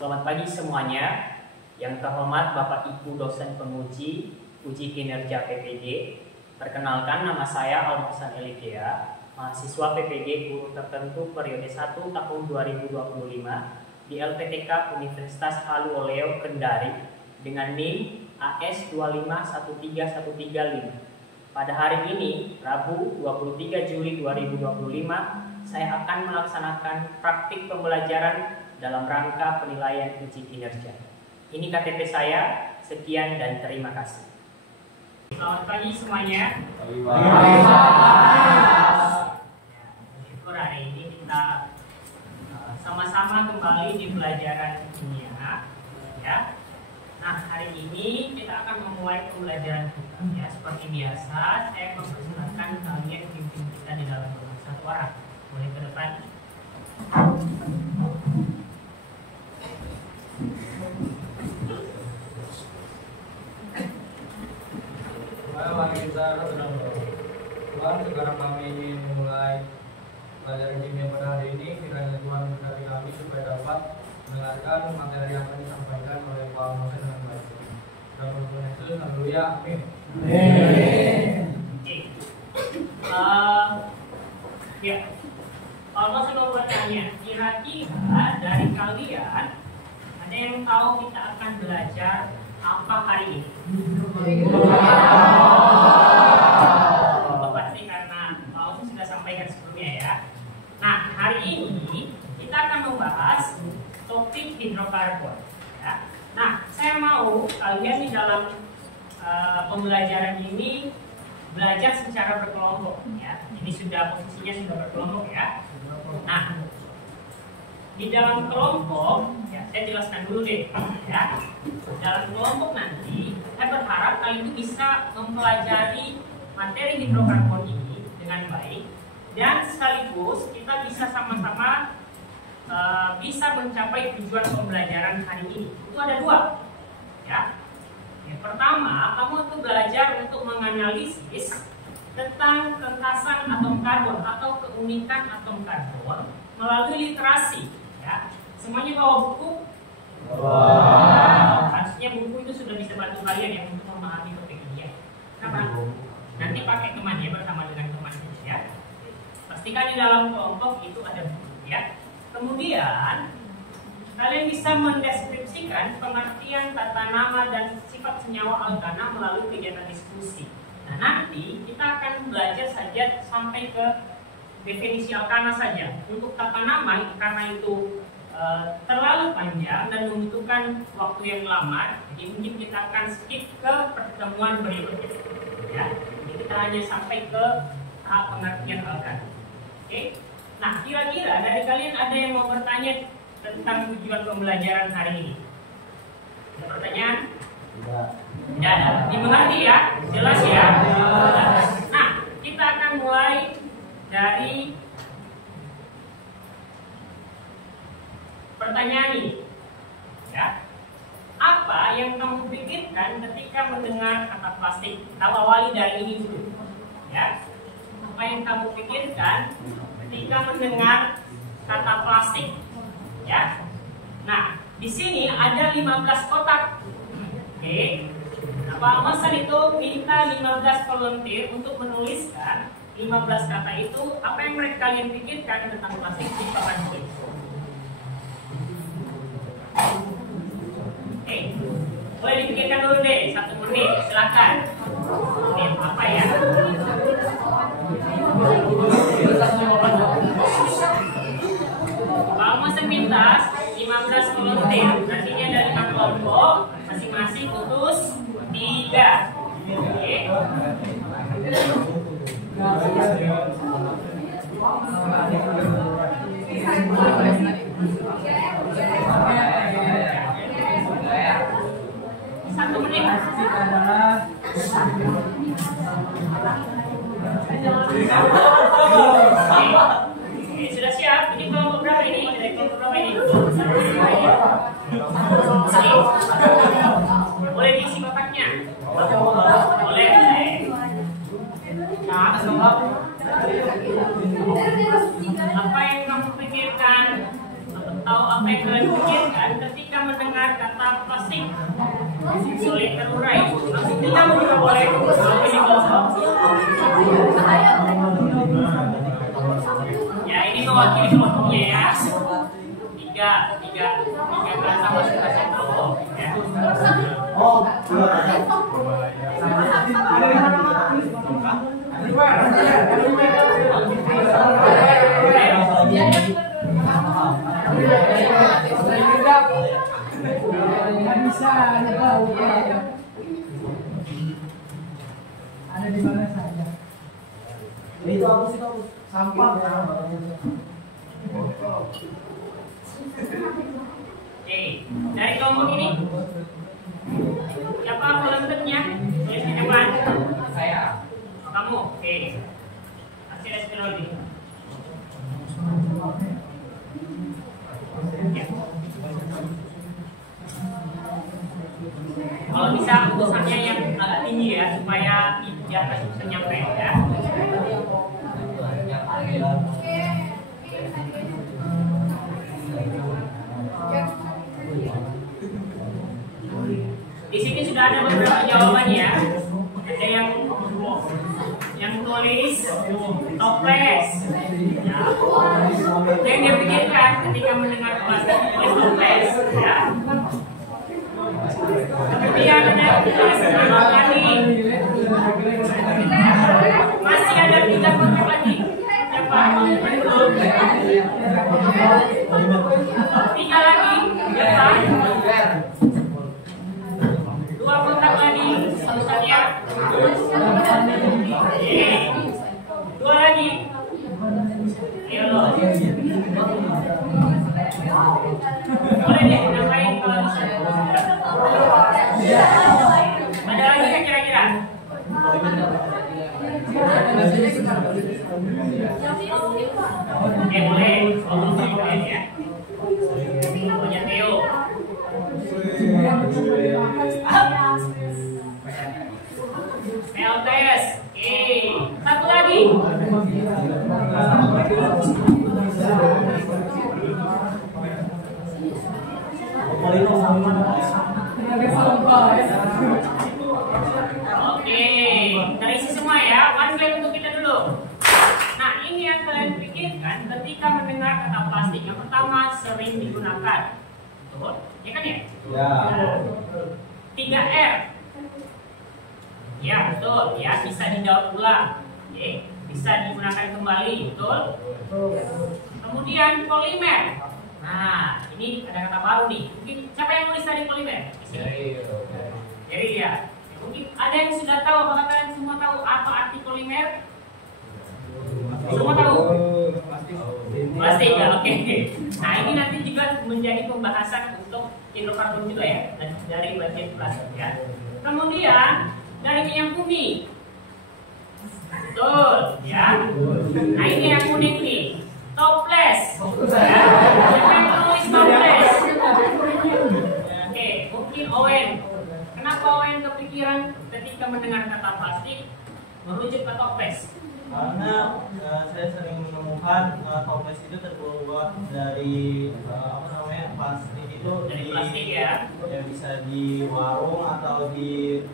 Selamat pagi semuanya. Yang terhormat Bapak Ibu dosen penguji uji kinerja PPD. Perkenalkan, nama saya Almosan Eligea, mahasiswa PPD guru tertentu periode 1 tahun 2025 di LPTK Universitas Halu Oleo Kendari dengan NIM AS2513135. Pada hari ini, Rabu 23 Juli 2025, saya akan melaksanakan praktik pembelajaran dalam rangka penilaian uji kinerja. Ini KTP saya, sekian dan terima kasih. Selamat pagi semuanya. Syukur hari ini kita sama-sama kembali di pelajaran kimia, ya. Nah, hari ini kita akan memulai pembelajaran kita, ya. Seperti biasa, saya mempersilahkan kalian pimpin kita di dalam satu arah. Mulai ke depan. Tuhan, sekarang kami ingin memulai pelajaran kimia pada hari ini. Kiranya Tuhan memberkati kami supaya dapat mendengarkan materi yang akan disampaikan oleh Pak Almosan dengan baik. Dalam nama Yesus, haleluya, amin. Ya, Pak Almosan mau bertanya, kira-kira dari kalian ada yang tahu kita akan belajar apa hari ini? Pasti karena Pak Almosan sudah sampaikan sebelumnya, ya. Nah, hari ini kita akan membahas topik hidrokarbon, ya. Nah, saya mau kalian di dalam pembelajaran ini belajar secara berkelompok, ya. Jadi posisinya sudah berkelompok, ya. Nah, di dalam kelompok, ya, saya jelaskan dulu deh, ya. Dalam kelompok nanti, saya berharap kalian itu bisa mempelajari materi hidrokarbon ini dengan baik, dan sekaligus kita bisa sama-sama bisa mencapai tujuan pembelajaran hari ini. Itu ada dua, ya. Yang pertama, kamu itu belajar untuk menganalisis tentang kentasan atom karbon atau keunikan atom karbon melalui literasi, ya. Semuanya bawa buku. Harusnya buku itu sudah bisa bantu kalian ya untuk memahami topik ini, ya. Kenapa? Nanti pakai teman, ya, bersama dengan teman, ya. Pastikan di dalam kelompok itu ada buku, ya. Kemudian kalian bisa mendeskripsikan pengertian tata nama dan sifat senyawa alkana melalui kegiatan diskusi. Nah, nanti kita akan belajar saja sampai ke definisi alkana saja. Untuk tata nama, karena itu terlalu panjang dan membutuhkan waktu yang lama, jadi mungkin kita akan skip ke pertemuan berikutnya, ya. Jadi kita hanya sampai ke tahap pengertian alkana. Oke? Nah, kira-kira dari kalian ada yang mau bertanya tentang tujuan pembelajaran hari ini? Ada pertanyaan? Tidak ada. Dimengerti, ya? Jelas, ya? Nah, kita akan mulai dari pertanyaan ini, ya. Apa yang kamu pikirkan ketika mendengar kata plastik? Kita awali dari ini dulu, ya. Apa yang kamu pikirkan ketika mendengar kata plastik, ya? Nah, di sini ada 15 kotak. Oke. Nah, Pak Almosan itu minta 15 volunteer untuk menuliskan 15 kata itu. Apa yang kalian pikirkan tentang plastik di papan tulis? Oke, boleh dipikirkan dulu deh, 1 menit, silakan. Apa ya? Pak Almosan minta 15 volunteer, nantinya dari 5 kelompok, masing-masing tulis 3. Oke. Satu menit. Oke, sudah siap? Ini kelompok berapa ini? Dari kelompok berapa ini? Boleh diisi kotaknya? Boleh. Nah, apa yang atau apa yang kalian pikirkan ketika mendengar kata plastik? Sulit terurai. Langsung kita juga boleh ini kosong. Ya ini mewakili kelompoknya ya. Tiga bahasa masuk bahasa kelompok. Ya. Ada di mana saja. Itu apa sih kamu? Sampah. Oke, dari kelompok ini siapa volunteernya? Yang di depan? Saya. Kamu? Oke. Kasih respon lagi. Ya. Kalau bisa utusannya yang agak tinggi ya, supaya biar bisa nyampe ya. Di sini sudah ada beberapa jawabannya. Ada yang tulis toples. Ya. Yang dia pikirkan ketika mendengar bahasa tulis toples. Ya. Kemudian ada lagi. Masih ada 3 kontak lagi. Siapa? 3 lagi. Siapa? 2 kontak lagi. Selanjutnya. 2 lagi. Ayo lo. Boleh deh, nambahin kalau bisa. Ada lagi kan kira-kira? Oke, boleh. Ngomong boleh ya. Punya Theo. PLTS. Oke. Satu lagi. Oke, terisi semua ya. One claim untuk kita dulu. Nah, ini yang kalian pikirkan ketika mendengar kata plastik. Yang pertama, sering digunakan. Betul? Ya kan ya? Ya. 3R. Ya, betul. Ya, bisa dijawab ulang. Oke, bisa digunakan kembali. Betul? Kemudian polimer. Nah, ini ada kata baru nih. Mungkin siapa yang nulis tadi polimer? Jadi ya, mungkin ada yang sudah tahu. Apakah kalian semua tahu apa arti polimer? Semua tahu? Plastik ya, oke. Nah, ini nanti juga menjadi pembahasan untuk hidrokarbon juga ya, dari bagian plastik ya. Kemudian dari minyak bumi. Betul, ya. Nah, ini yang unik nih. Toples. Ya. Siapa yang nulis toples? Oke, mungkin Owen. Kenapa Owen kepikiran ketika mendengar kata plastik merujuk ke toples? Karena saya sering menemukan toples itu terbuat dari plastik itu Dari plastik ya. Ya bisa di warung atau di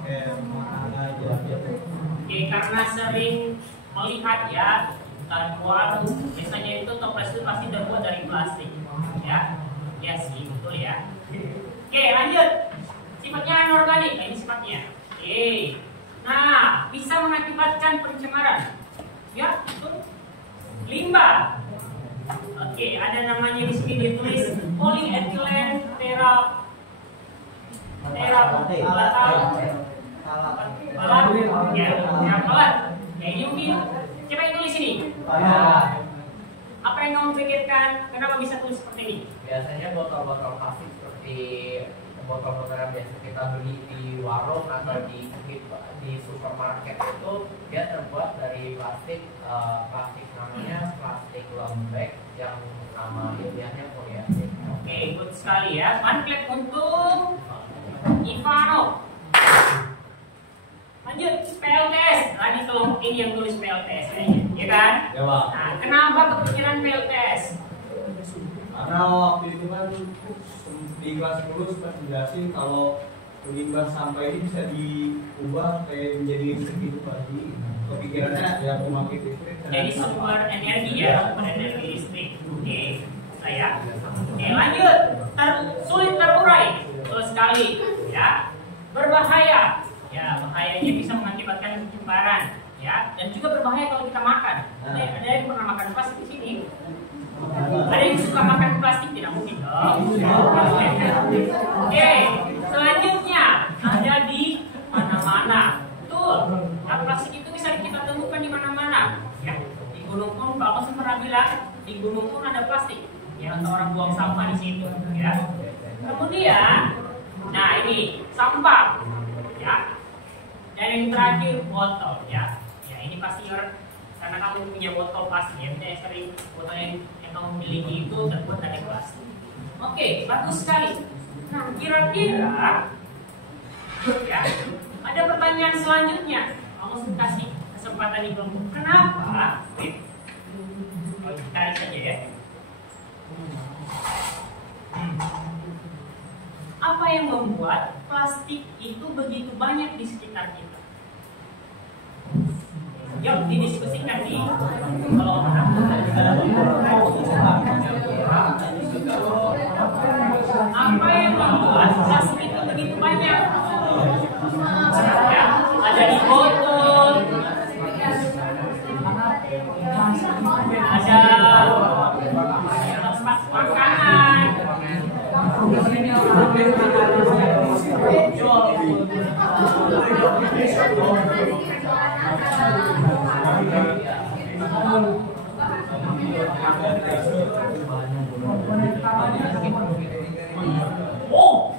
kayak mana aja gitu. Oke, karena sering melihat ya dan warung biasanya itu toples itu pasti terbuat dari plastik ya. Ya sih, betul ya. Oke, lanjut. Sifatnya anorganik, ini sifatnya. Oke. Nah, bisa mengakibatkan pencemaran. Ya, betul. Limbah. Oke, ada namanya di sini ditulis polyethylene Ya, ini mungkin siapa yang tulis ini? Apa yang kamu pikirkan? Kenapa bisa tulis seperti ini? Biasanya botol-botol plastik seperti botol-botol yang biasa kita beli di warung atau di supermarket itu dia terbuat dari plastik namanya plastik lembek yang nama ilmiahnya polyethylene. Oke, good sekali ya. Pancake untuk Ivano. Lanjut, PLTS. Nah, ini kelompok ini yang tulis PLTS kayaknya, ya kan? Ya, Pak. Nah, kenapa kepikiran PLTS? karena waktu itu kan di kelas 10 sempat dijelasin kalau limbah sampah ini bisa diubah kayak menjadi listrik itu tadi. Kepikirannya ya pembangkit listrik. Jadi sumber energi ya, sumber energi listrik. Oke, saya. Oke, lanjut. Sulit terurai, betul sekali. Ya, berbahaya. Ya, bahayanya bisa mengakibatkan pencemaran. Ya, dan juga berbahaya kalau kita makan. Ada yang pernah makan plastik di sini? Ada yang suka makan plastik? Tidak mungkin dong. Oke, selanjutnya ada di mana-mana. Betul. Nah, plastik itu bisa kita temukan di mana-mana. Ya, di gunung pun Pak Mas pernah bilang di gunung pun ada plastik. Ya, untuk orang buang sampah di situ. Ya. Kemudian, nah ini sampah. Ya. Dan yang terakhir botol. Ya. Ya ini pasti orang karena kamu punya botol plastik ya. Misalnya sering botol yang kamu miliki itu terbuat dari plastik. Oke, bagus sekali. Nah, kira-kira ya, ada pertanyaan selanjutnya. Kamu kasih kesempatan di kelompok. Kenapa? Oh, cari saja ya. Apa yang membuat plastik itu begitu banyak di sekitar kita? Yuk, didiskusikan di kolom. Apa yang membuat plastik itu begitu banyak? Ya, ada di botol, ada tempat makanan, oh,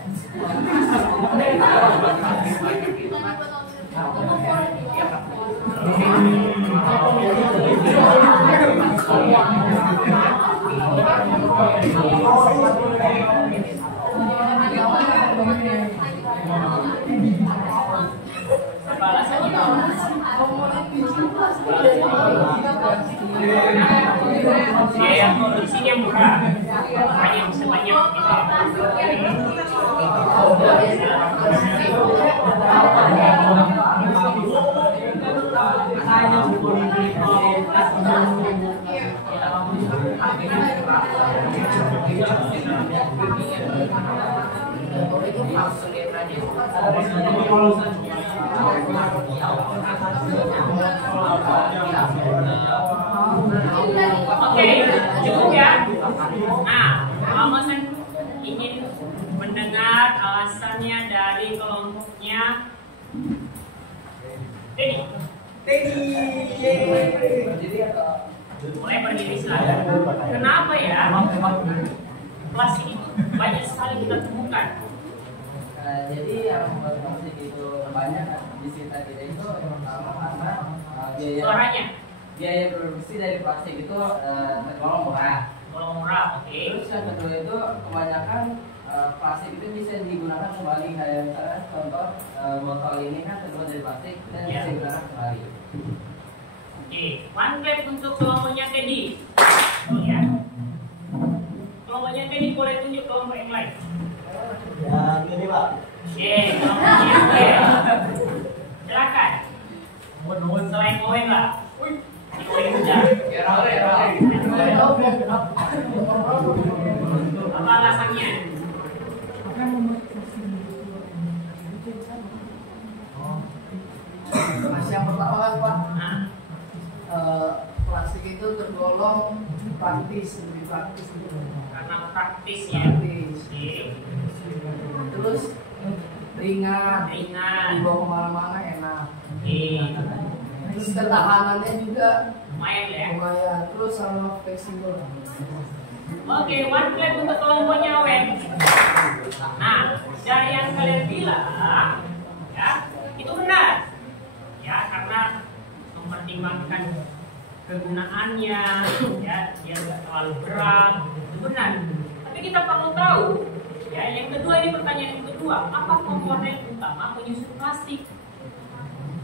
ya yang produksi yang murah, hanya bisa banyak Oke, cukup ya. Nah, Mama ingin mendengar alasannya dari kelompoknya Teddy. Mulai berdiri silakan. Kenapa ya? Plastik itu banyak sekali kita temukan. Jadi yang membuat plastik itu banyak di sekitar kita itu pertama karena biaya produksi dari plastik itu tergolong murah. Oke. Terus yang kedua itu kebanyakan plastik itu bisa digunakan kembali, kayak misalnya contoh botol ini kan terbuat dari plastik dan bisa digunakan kembali. Oke, one clap untuk kelompoknya Teddy. Oh ya. Kelompoknya Teddy boleh tunjuk kelompok yang lain. Ya, ini Pak. Kelompoknya Owen. Silakan. Selain Owen lah. Owen udah. Apa alasannya? Masih yang pertama kan Pak, plastik itu tergolong praktis, lebih praktis gitu. Karena praktis ya. Terus ringan, Ringan. dibawa kemana-mana enak. Terus ketahanannya juga Lumayan ya. lumayan. Terus sama fleksibel. Oke, one clap untuk kelompoknya Owen. Nah, dari yang kalian bilang, ya, itu benar. Ya, karena mempertimbangkan kegunaannya, ya, dia nggak terlalu berat, itu benar. Tapi kita perlu tahu, ya, yang kedua ini pertanyaan yang kedua, apa komponen utama penyusun plastik?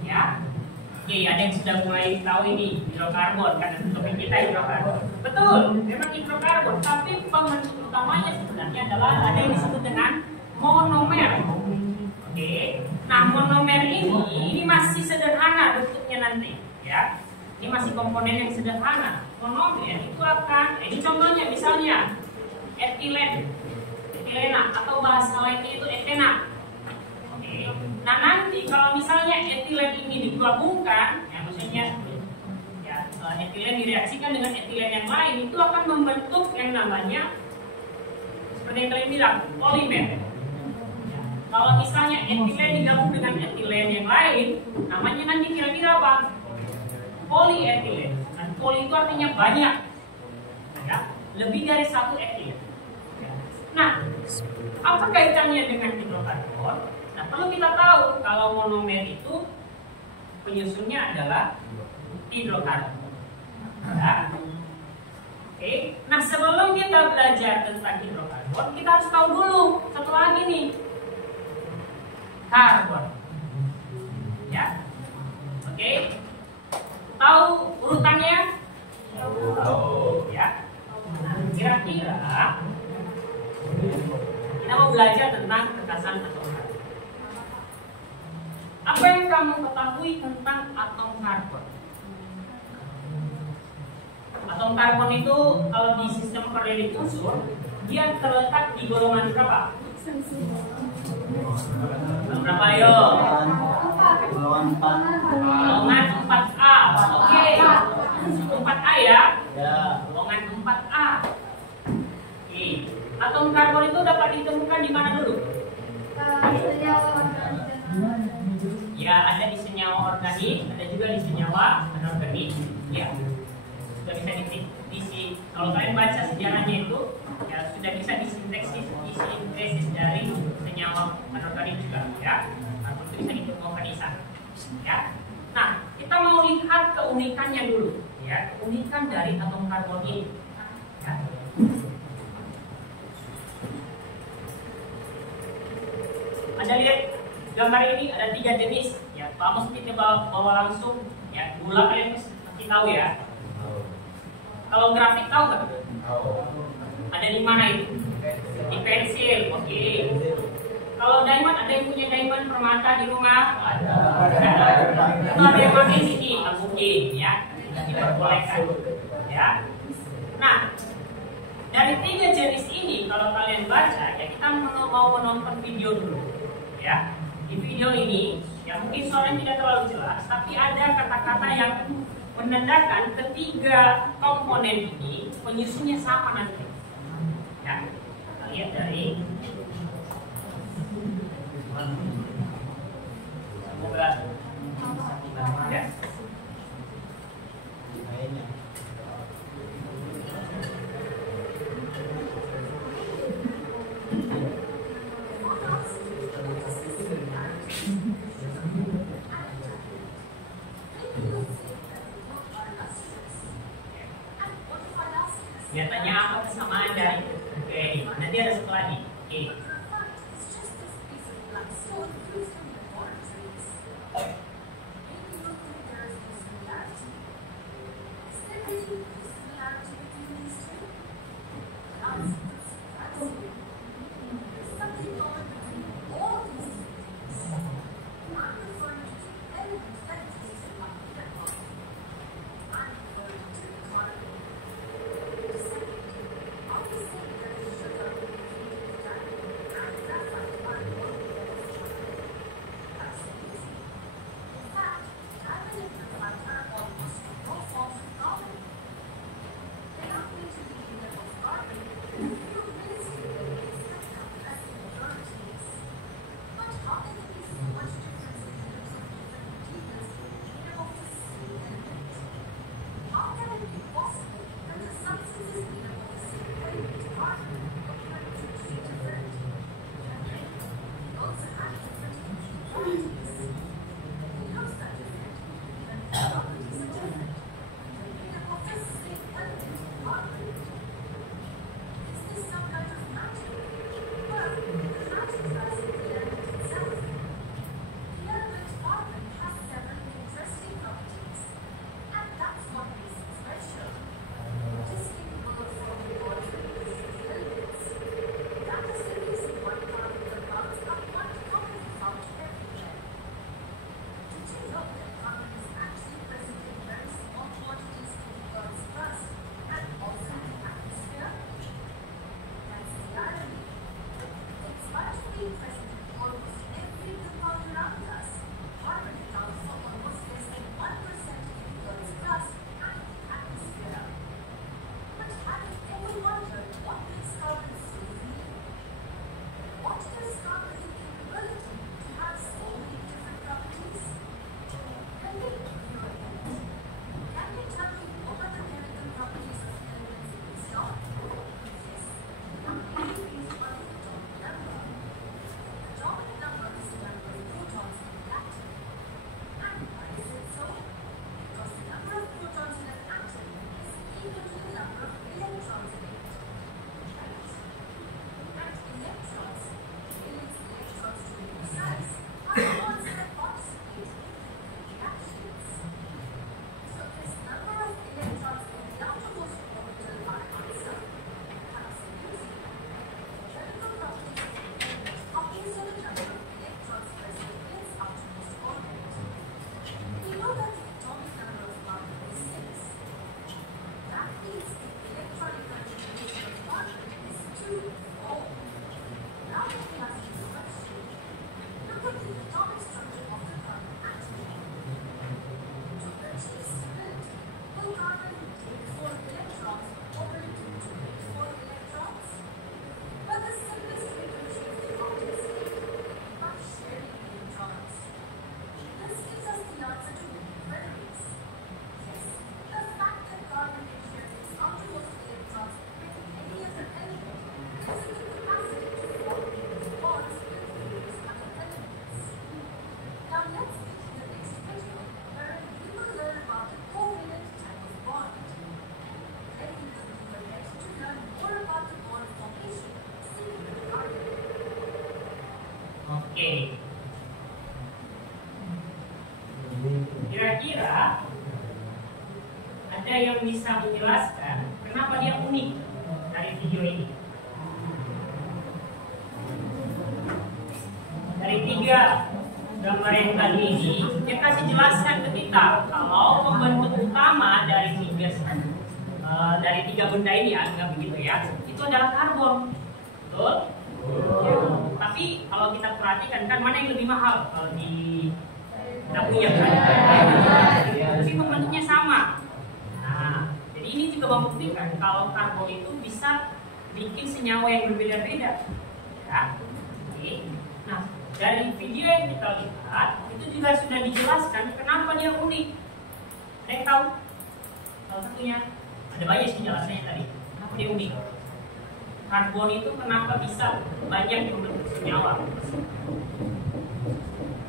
Ya, oke, ada yang sudah mulai tahu ini hidrokarbon, karena topik kita hidrokarbon. Betul, memang hidrokarbon, tapi pembentuk utamanya sebenarnya adalah ada yang disebut dengan monomer. Oke, nah monomer ini masih sederhana bentuknya nanti, ya. Ini masih komponen yang sederhana. Monomer itu akan, ini contohnya misalnya etilena atau bahasa lainnya itu etena. Oke, nah nanti kalau misalnya etilen ini digabungkan, ya maksudnya etilen direaksikan dengan etilen yang lain, itu akan membentuk yang namanya seperti yang kalian bilang polimer. Kalau misalnya etilen digabung dengan etilen yang lain, namanya nanti kira-kira apa? Polyetilen. Dan poli itu artinya banyak, ya, lebih dari satu etilen. Nah, apa kaitannya dengan hidrokarbon? Nah, perlu kita tahu kalau monomer itu penyusunnya adalah hidrokarbon. Ya. Oke, nah sebelum kita belajar tentang hidrokarbon, kita harus tahu dulu satu lagi nih, karbon. Ya, oke, tahu urutannya? Tahu. Ya, nah, kira-kira kita mau belajar tentang kekasan atom karbon. Apa yang kamu ketahui tentang atom karbon? Atom karbon itu kalau di sistem periodik unsur dia terletak di golongan berapa? Berapa yo? Golongan 4. Golongan 4A. Oke. 4A ya? Ya. Golongan 4A. Oke. Atom karbon itu dapat ditemukan di mana dulu? Ya, ada di senyawa organik, ada juga di senyawa anorganik. Ya. Sudah bisa kalau kalian baca sejarahnya itu ya sudah bisa disintesis dari senyawa anorganik juga, ya. Atau itu bisa diorganisasi, ya. Nah, kita mau lihat keunikannya dulu, ya, keunikan dari atom karbon ini, ya. Anda lihat gambar ini ada 3 jenis, ya. Pak Amos kita bawa langsung, ya. Gula kalian pasti tahu ya. Kalau grafik tahu nggak? Ada di mana itu? Di pensil, oke. Kalau diamond, ada yang punya diamond permata di rumah? Ada. Kalau ada yang pakai sini, mungkin ya, diperbolehkan. Ya. Nah, dari 3 jenis ini, kalau kalian baca, ya kita mau menonton video dulu, ya. Di video ini, ya mungkin suaranya tidak terlalu jelas, tapi ada kata-kata yang menandakan ketiga komponen ini penyusunnya sama nanti. Ya, kita lihat dari semoga ya. Biasanya apa kesamaan dari ini? Nanti ada satu lagi. Oke. Oke. Kira-kira ada yang bisa menjelaskan kenapa dia unik dari video ini? Dari 3 gambar yang tadi ini, dia kasih jelaskan ke kita kalau pembentuk utama dari 3 benda ini, anggap begitu ya, itu adalah karbon. Betul? Ya. Tapi kalau kita perhatikan kan mana yang lebih mahal kalau di dapur ya kan? Tapi pembentuknya sama. Nah, jadi ini juga membuktikan kalau karbon itu bisa bikin senyawa yang berbeda-beda. Ya. Oke. Nah, dari video yang kita lihat itu juga sudah dijelaskan kenapa dia unik. Ada yang tahu? Salah satunya ada banyak sih jelasannya tadi. Kenapa dia unik? Karbon itu kenapa bisa banyak membentuk senyawa?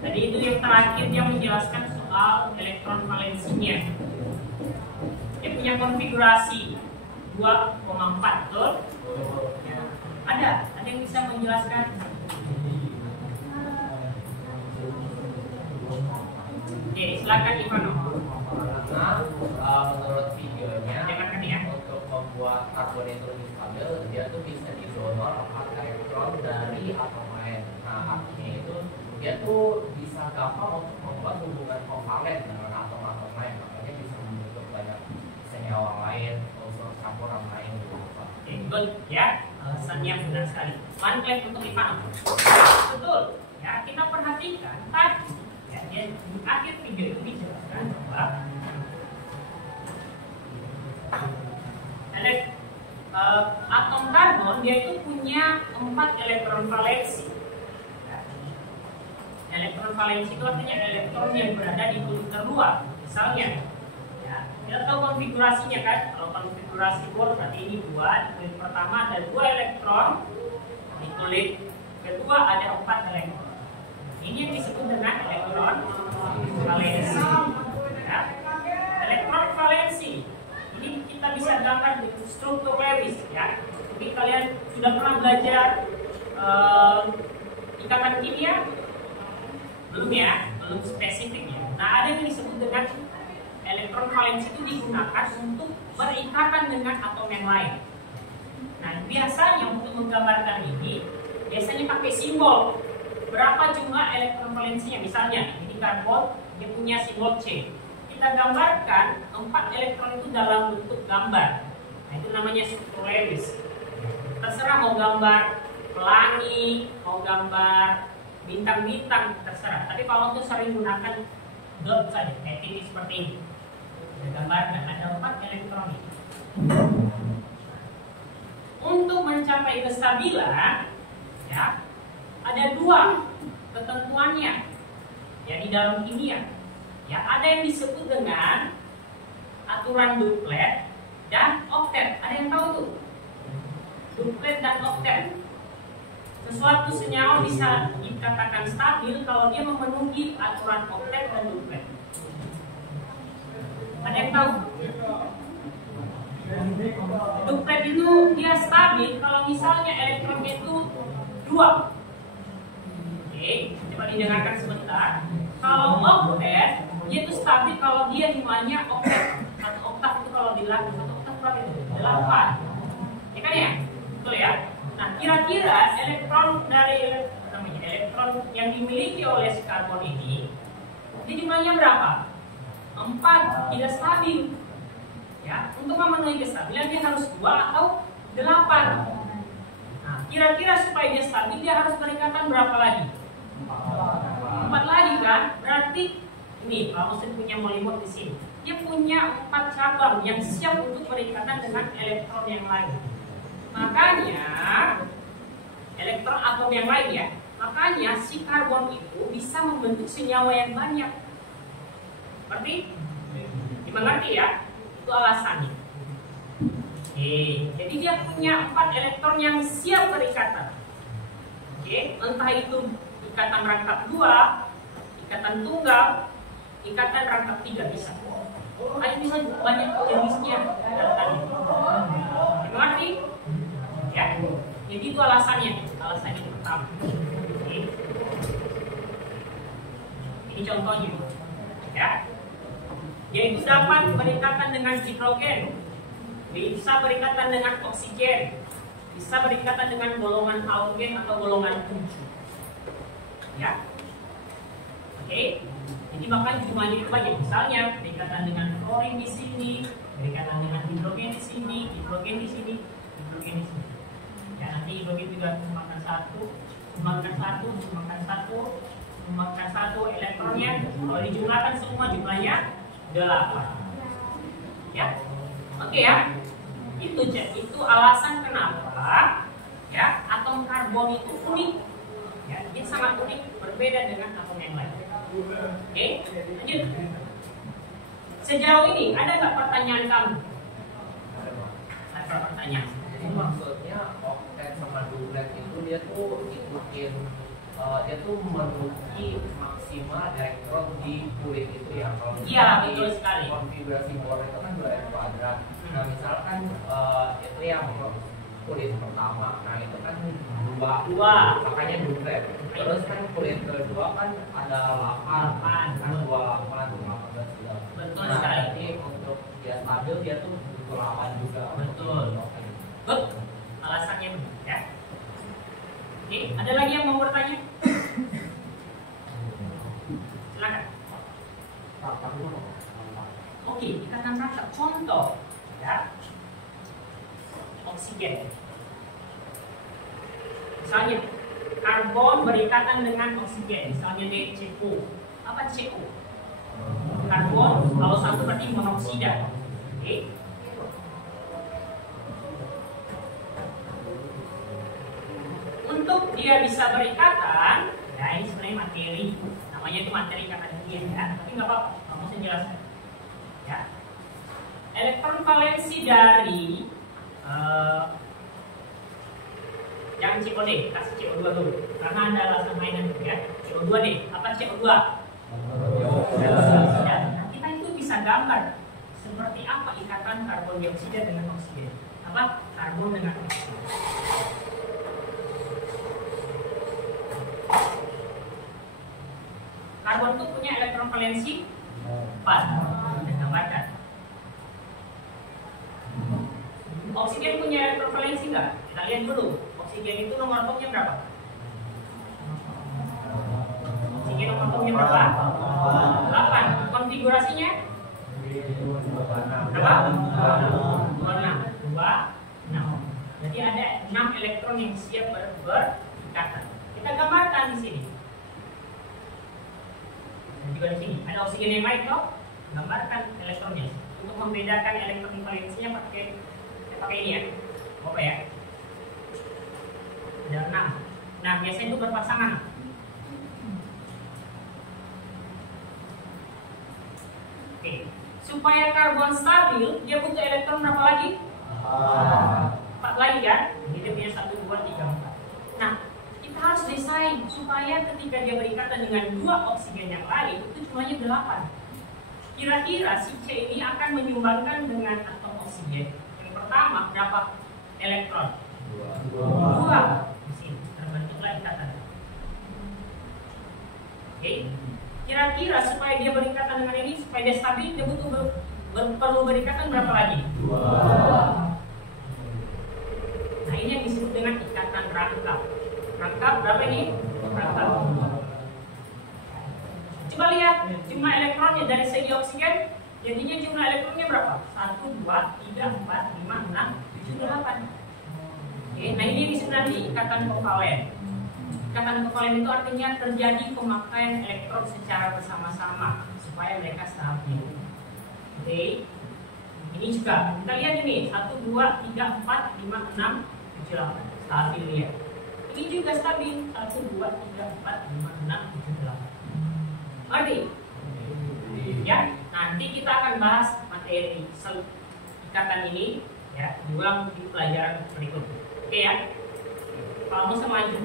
Tadi itu yang terakhir dia menjelaskan soal elektron valensinya. Dia punya konfigurasi 2,4, betul? Ya. Ada yang bisa menjelaskan? Oke, silakan Ivano. Karena menurut videonya Ya. untuk membuat karbon itu lebih stabil, dia tuh bisa didonor 4 elektron dari atom lain. Nah, artinya itu dia tuh bisa gampang untuk membuat hubungan kovalen dengan atom-atom lain, makanya bisa membentuk banyak senyawa lain, unsur campuran lain gitu. Oke, good ya. Alasannya benar sekali. One clap untuk Ivano. Betul. Ya, kita perhatikan tadi ya, dia di akhir video itu dijelaskan bahwa atom karbon dia itu punya 4 elektron valensi. Ya. Elektron valensi itu artinya elektron yang berada di kulit terluar. Misalnya, ya, kita tahu konfigurasinya kan? Kalau konfigurasi Bohr berarti ini 2. Di kulit pertama ada 2 elektron, di kulit kedua ada 4 elektron. Ini yang disebut dengan elektron valensi. Ya. Elektron valensi ini kita bisa gambar di struktur Lewis ya. Jadi kalian sudah pernah belajar ikatan kimia? Belum ya? Belum spesifik ya. Nah, ada yang disebut dengan elektron valensi itu digunakan untuk berikatan dengan atom yang lain. Nah, biasanya untuk menggambarkan ini biasanya pakai simbol. Berapa jumlah elektron valensinya? Misalnya ini karbon, dia punya simbol C. Kita gambarkan 4 elektron itu dalam bentuk gambar. Nah, itu namanya struktur Lewis. Terserah mau gambar pelangi, mau gambar bintang-bintang, terserah. Tapi kalau untuk sering gunakan dot saja, kayak ini seperti ini. Kita gambarkan ada 4 elektron ini. Untuk mencapai kestabilan, ya, ada 2 ketentuannya. Ya, di dalam kimia. Ya, ada yang disebut dengan aturan duplet dan oktet. Ada yang tahu tuh? Duplet dan oktet. Sesuatu senyawa bisa dikatakan stabil kalau dia memenuhi aturan oktet dan duplet. Ada yang tahu? Duplet itu dia stabil kalau misalnya elektronnya itu 2. Oke, coba didengarkan sebentar. Kalau oktet dia itu stabil kalau dia nilainya oktet. 1 oktav itu kalau dilakukan 1 oktav berapa itu? 8. Ya kan ya? Betul ya? Nah, kira-kira elektron dari elektron yang dimiliki oleh si karbon ini jumlahnya berapa? 4, tidak stabil. Ya, untuk memenuhi kestabilan dia harus 2 atau 8. Nah, kira-kira supaya dia stabil dia harus berikatan berapa lagi? 4 lagi kan? Berarti ini kalau mesin punya molimot di sini, dia punya 4 cabang yang siap untuk berikatan dengan elektron yang lain. Makanya elektron atom yang lain ya. Makanya si karbon itu bisa membentuk senyawa yang banyak. Seperti dimengerti ya? Itu alasannya. Oke, jadi dia punya 4 elektron yang siap berikatan. Oke, entah itu ikatan rangkap 2, ikatan tunggal, ikatan rangkap 3 bisa. Hanya bisa banyak jenisnya. Dimengerti? Ya. Jadi itu alasannya. Alasannya pertama. Oke. contohnya, ya. Yaitu dapat berikatan dengan hidrogen, bisa berikatan dengan oksigen, bisa berikatan dengan golongan halogen atau golongan 7. Ya. Oke. Jadi makanya jumlahnya itu banyak. Misalnya berikatan dengan klorin di sini, berikatan dengan hidrogen di sini, hidrogen di sini, hidrogen di sini. Ya, nanti hidrogen juga memakan satu elektronnya. Kalau dijumlahkan semua jumlahnya 8. Ya. Oke ya. Itu alasan kenapa ya atom karbon itu unik. Ya, ini sangat unik, berbeda dengan atom yang lain. Oke, lanjut. Sejauh ini ada nggak pertanyaan kamu? Ada pertanyaan? Jadi maksudnya oktet sama dublet itu dia tuh ikutin dia tuh menuki maksimal elektron di kulit itu ya. Kalau Iya, betul sekali. Konfigurasi bor itu kan 2 kuadrat. Nah misalkan itu yang kulit pertama, nah itu kan dua, makanya dublet. Terus kan kulit kedua kan ada 8, kan 28, 15. Betul Nah, sekali. jadi untuk dia stabil dia tuh butuh 8 juga. Betul. Alasannya begitu ya. Oke, ada lagi yang mau bertanya? Silakan. Oke, ikatan rangkap. Contoh, ya. Oksigen. Misalnya, karbon berikatan dengan oksigen. Misalnya CO. Apa CO? Karbon, kalau satu berarti monoksida. Oke. Untuk dia bisa berikatan, ya ini sebenarnya materi, namanya itu materi kata dia ya, tapi nggak apa-apa, kamu saya jelaskan. Ya, elektron valensi dari yang COD, kasih CO2 dulu, karena ada alasan mainan ya. CO2 deh, apa CO2? Ya, kita itu bisa gambar seperti apa ikatan karbon dioksida dengan oksigen, apa karbon dengan oksigen. Karbon itu punya elektron valensi 4. Kita gambarkan. Oksigen punya elektron valensi enggak? Kita lihat dulu. Oksigen itu nomor atomnya berapa? Oksigen nomor atomnya berapa? 8. Konfigurasinya? Berapa? 26. Jadi ada 6 elektron yang siap berikatan. Kita gambarkan di sini. Dan juga di sini ada oksigen yang lain toh, gambarkan elektronnya. Untuk membedakan elektron valensinya pakai ini ya, apa ya? Ada 6. Nah biasanya itu berpasangan. Oke, supaya karbon stabil dia butuh elektron berapa lagi? 4 lagi kan? Ini punya 1, 2, 3, 4. Nah kita harus desain supaya ketika dia berikatan dengan 2 oksigen yang lain itu jumlahnya 8. Kira-kira si C ini akan menyumbangkan dengan atom oksigen yang pertama berapa elektron? 2. Di sini terbentuklah ikatan. Oke. Kira-kira supaya dia berikatan dengan ini, supaya dia stabil, dia butuh perlu berikatan berapa lagi? 2. Nah ini yang disebut dengan ikatan rangkap. Rangkap berapa ini? Rangkap. Coba lihat jumlah elektronnya dari segi oksigen. Jadinya jumlah elektronnya berapa? 1, 2, 3, 4, 5, 6, 7, 8. Oke, nah ini disebut nanti ikatan kovalen. Ikatan kovalen itu artinya terjadi pemakaian elektron secara bersama-sama supaya mereka stabil. Oke, ini juga kita lihat ini 1, 2, 3, 4, 5, 6, 7, 8 stabil ya. Ini juga stabil 1, 2, 3, 4, 5, 6, 7, 8. Ngerti? Ya, nanti kita akan bahas materi ikatan ini ya, diulang di pelajaran berikutnya. Oke ya. Kamu sama aja.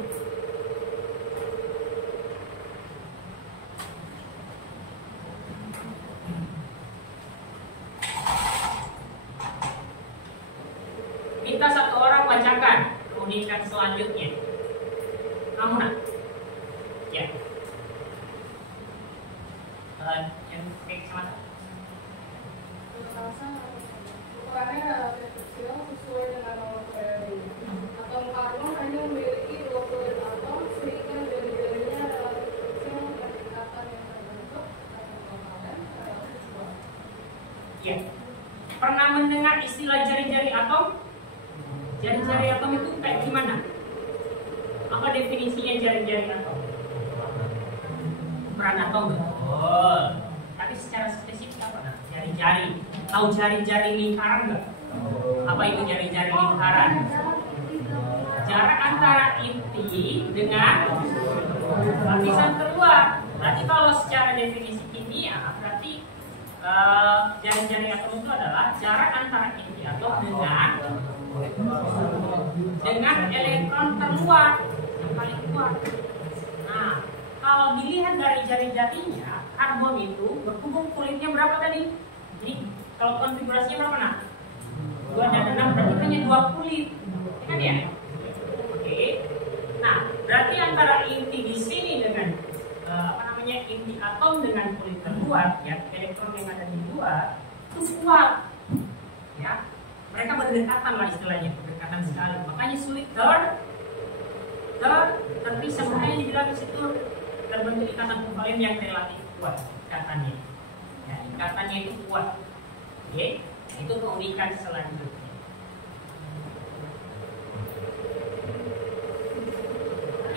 Minta satu orang bacakan keunikan selanjutnya. Kamu nak? Ya. yang pakai kacamata? Ukurannya relatif kecil sesuai dengan molekuler atom karbon hanya memiliki 20 atom sehingga jari-jarinya relatif kecil dan ikatan yang terbentuk atom kovalen relatif kuat. Ya. Pernah mendengar istilah jari-jari atom? Jari-jari atom itu kayak gimana? Apa definisinya jari-jari atom? Peran atom, betul. Tapi secara spesifik apa? Nah, jari-jari. Tahu jari-jari lingkaran nggak? Apa itu jari-jari lingkaran? Jarak antara inti dengan lapisan terluar. Berarti kalau secara definisi kimia, berarti jari-jari atom itu adalah jarak antara inti atom dengan elektron terluar yang paling kuat. Nah, kalau dilihat dari jari-jarinya, karbon itu berhubung kulitnya berapa tadi? Jadi kalau konfigurasinya berapa nak? 2 dan 6 berarti hanya 2 kulit, kan ya? Oke. Nah, berarti antara inti di sini dengan inti atom dengan kulit terluar, ya, elektron yang ada di luar itu kuat, ya. Mereka berdekatan lah istilahnya, berdekatan sekali. Makanya sulit terpisah. Makanya dibilang di situ terbentuk ikatan kovalen yang relatif kuat ikatannya. Ya, ikatannya itu kuat. Oke, itu keunikan selanjutnya.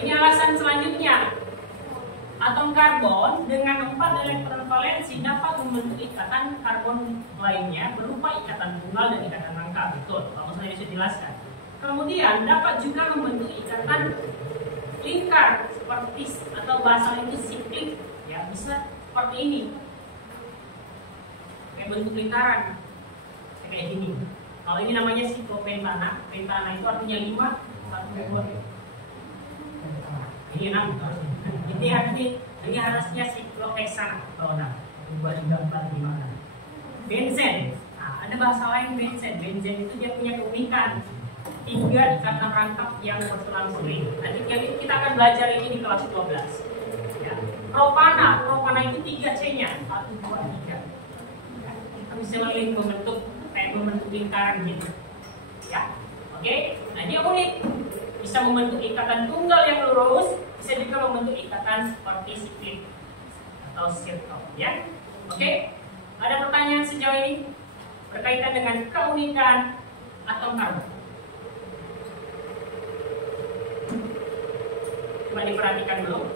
Ini alasan selanjutnya. Atom karbon dengan 4 elektron valensi dapat membentuk ikatan karbon lainnya berupa ikatan tunggal dan ikatan rangka. Betul, kalau saya bisa jelaskan. Kemudian dapat juga membentuk ikatan lingkar seperti atau bahasa itu siklik, ya, bisa seperti ini. Kayak bentuk lingkaran. Kayak gini. Kalau ini namanya siklopentana. Pentana itu artinya 5, 1, 2. Ini 6. Ini harusnya sikloheksan atau 6, 2, 3, 4, 5. Benzen. Nah, ada bahasa lain benzen. Benzen itu dia punya keunikan 3 ikatan rangkap yang berselang-seling. Nanti kita akan belajar ini di kelas 12. Ya. Propana itu 3 C-nya, 1, 2, 3. Ya. Kita bisa membentuk lingkaran gitu. Ya, oke. Nah, dia unik. Bisa membentuk ikatan tunggal yang lurus, bisa juga membentuk ikatan seperti siklik atau circle, ya. Oke. Ada pertanyaan sejauh ini berkaitan dengan keunikan atom karbon? Coba diperhatikan dulu.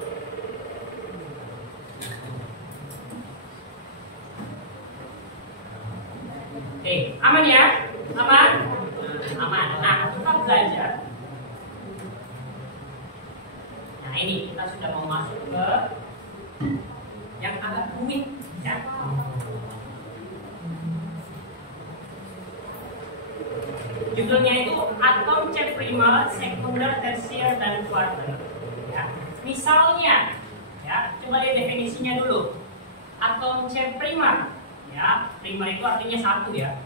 Oke, aman ya? Aman? Aman. Nah, kita belajar. Nah, ini kita sudah mau masuk ke yang agak rumit, ya. Judulnya itu atom C primer, sekunder, tersier, dan kuarter. Ya. Misalnya, ya, coba lihat definisinya dulu. Atom C primer, ya, primer itu artinya 1 ya.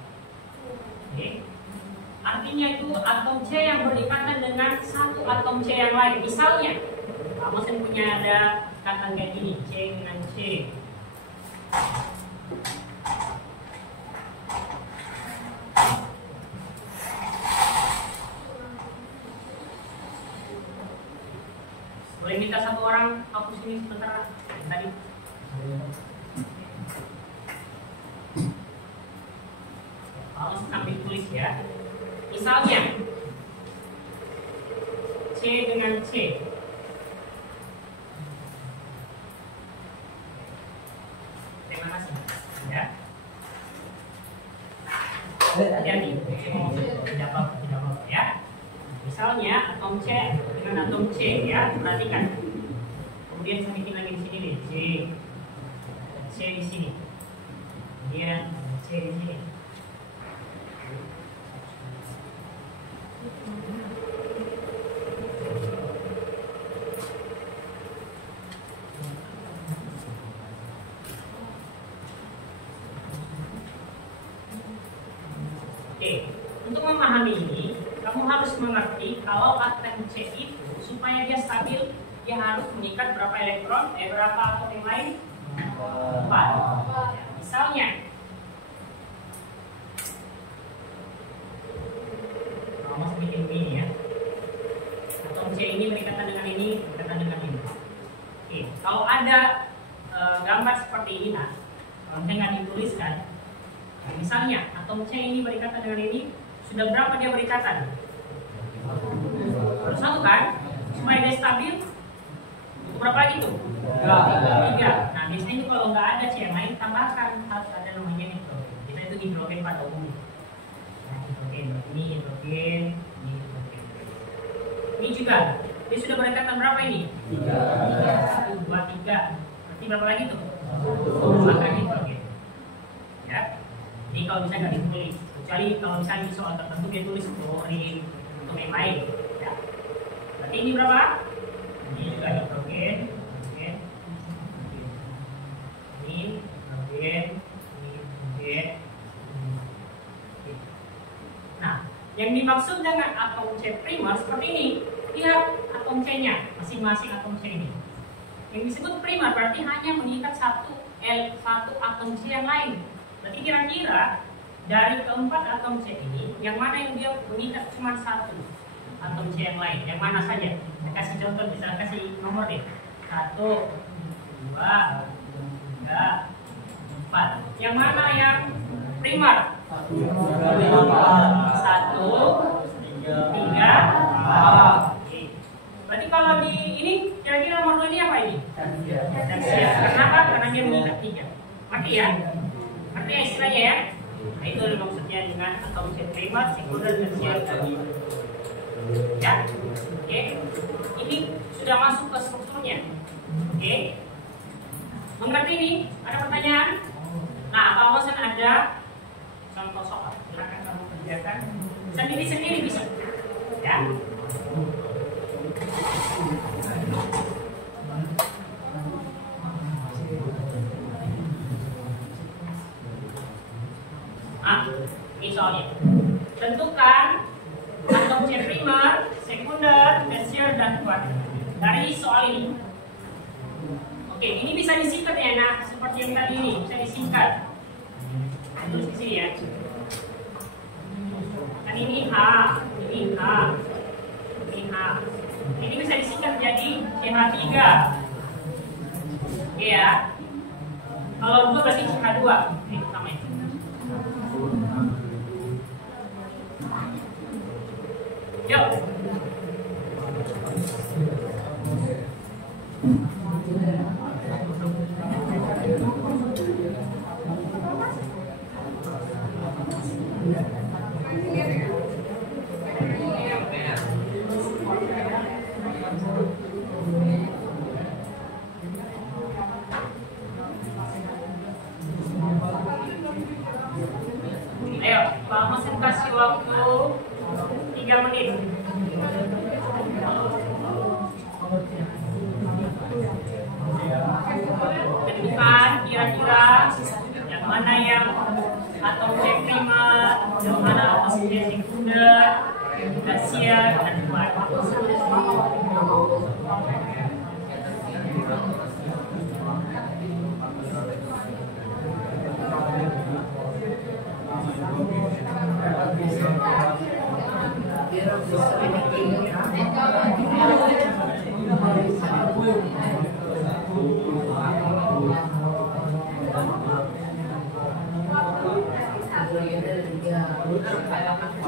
Oke. Artinya itu atom C yang berikatan dengan 1 atom C yang lain. Misalnya, kamu punya ada ikatan kayak gini, C dengan C. Boleh minta satu orang hapus ini sebentar tadi. Kalau sambil tulis ya. Misalnya C dengan C. Terima kasih. Ya. Hati-hati. Tidak apa-apa ya. Misalnya atom C dengan atom C, ya, perhatikan. Kemudian saya bikin lagi di sini nih, C di sini, kemudian C di sini. Oke, untuk memahami ini, kamu harus mengerti kalau atom C itu supaya dia stabil, dia harus mengikat berapa elektron, berapa atom yang lain, 4. Misalnya Mas bikin begini ya. Atom C ini berikatan dengan ini, berikatan dengan ini. Oke, kalau ada gambar seperti ini, nah, kalau saya nggak dituliskan, misalnya atom C ini berikatan dengan ini, sudah berapa dia berikatan? Baru 1 kan? Supaya dia stabil, berapa lagi tuh? 3. Nah, biasanya itu kalau nggak ada C yang lain, tambahkan, harus ada namanya nitrogen. Kita itu hidrogen pada umumnya. Nah, hidrogen, ini hidrogen, ini hidrogen. Ini juga, dia sudah berikatan berapa ini? 3. 1, 2, 3. Berarti berapa lagi tuh? 1 hidrogen. Ya. Jadi kalau misalnya nggak ditulis, kecuali kalau misalnya di soal tertentu dia tulis klorin untuk yang lain. Ya. Berarti ini berapa? Ini juga hidrogen, hidrogen, ini hidrogen, ini hidrogen. Nah, yang dimaksud dengan atom C primer seperti ini. Lihat atom C-nya, masing-masing atom C ini. Yang disebut primer berarti hanya mengikat satu atom C yang lain. Berarti kira-kira dari keempat atom C ini, yang mana yang dia mengikat cuma satu atom C yang lain? Yang mana saja? Saya kasih contoh, bisa kasih nomor deh. 1, 2, 3, 4. Yang mana yang primer? 1, 3, 4. Berarti kalau di ini kira-kira nomor 2 ini apa ini? Tersier. Kenapa? Karena dia mengikat 3. Ngerti ya? Ngerti ya istilahnya ya? Nah, itu maksudnya dengan atom C primer, sekunder, tersier tadi. Ya? Oke. Ini sudah masuk ke strukturnya. Oke. Mengerti ini? Ada pertanyaan? Nah, kalau misalnya ada contoh soal, silakan kamu kerjakan sendiri-sendiri bisa. Ya. Ini soalnya. Tentukan atom C primer, sekunder, tersier, dan kuartil dari soal ini. Oke, ini bisa disingkat ya, nah seperti yang tadi ini bisa disingkat. Terus di sini ya. Kan ini H, ini H, ini H. Ini bisa disingkat jadi CH3. Oke ya. Kalau 2 berarti CH2. Ini sama ini. Yuk. Ayo, Pak Mesin kasih waktu 3 menit. Tentukan kira-kira yang mana yang atom C primer, yang mana atom C sekunder, tersier, dan kuartil.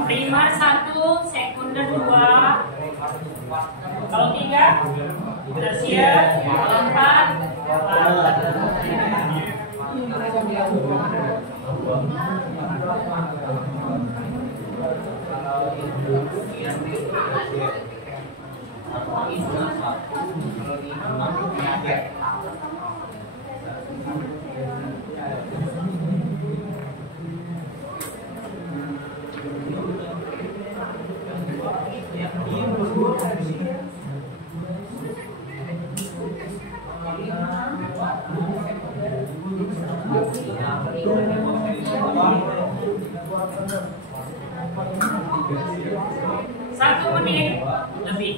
Primer 1, sekunder 2. Kalau 3, tersier. Kalau 4, Satu menit lebih.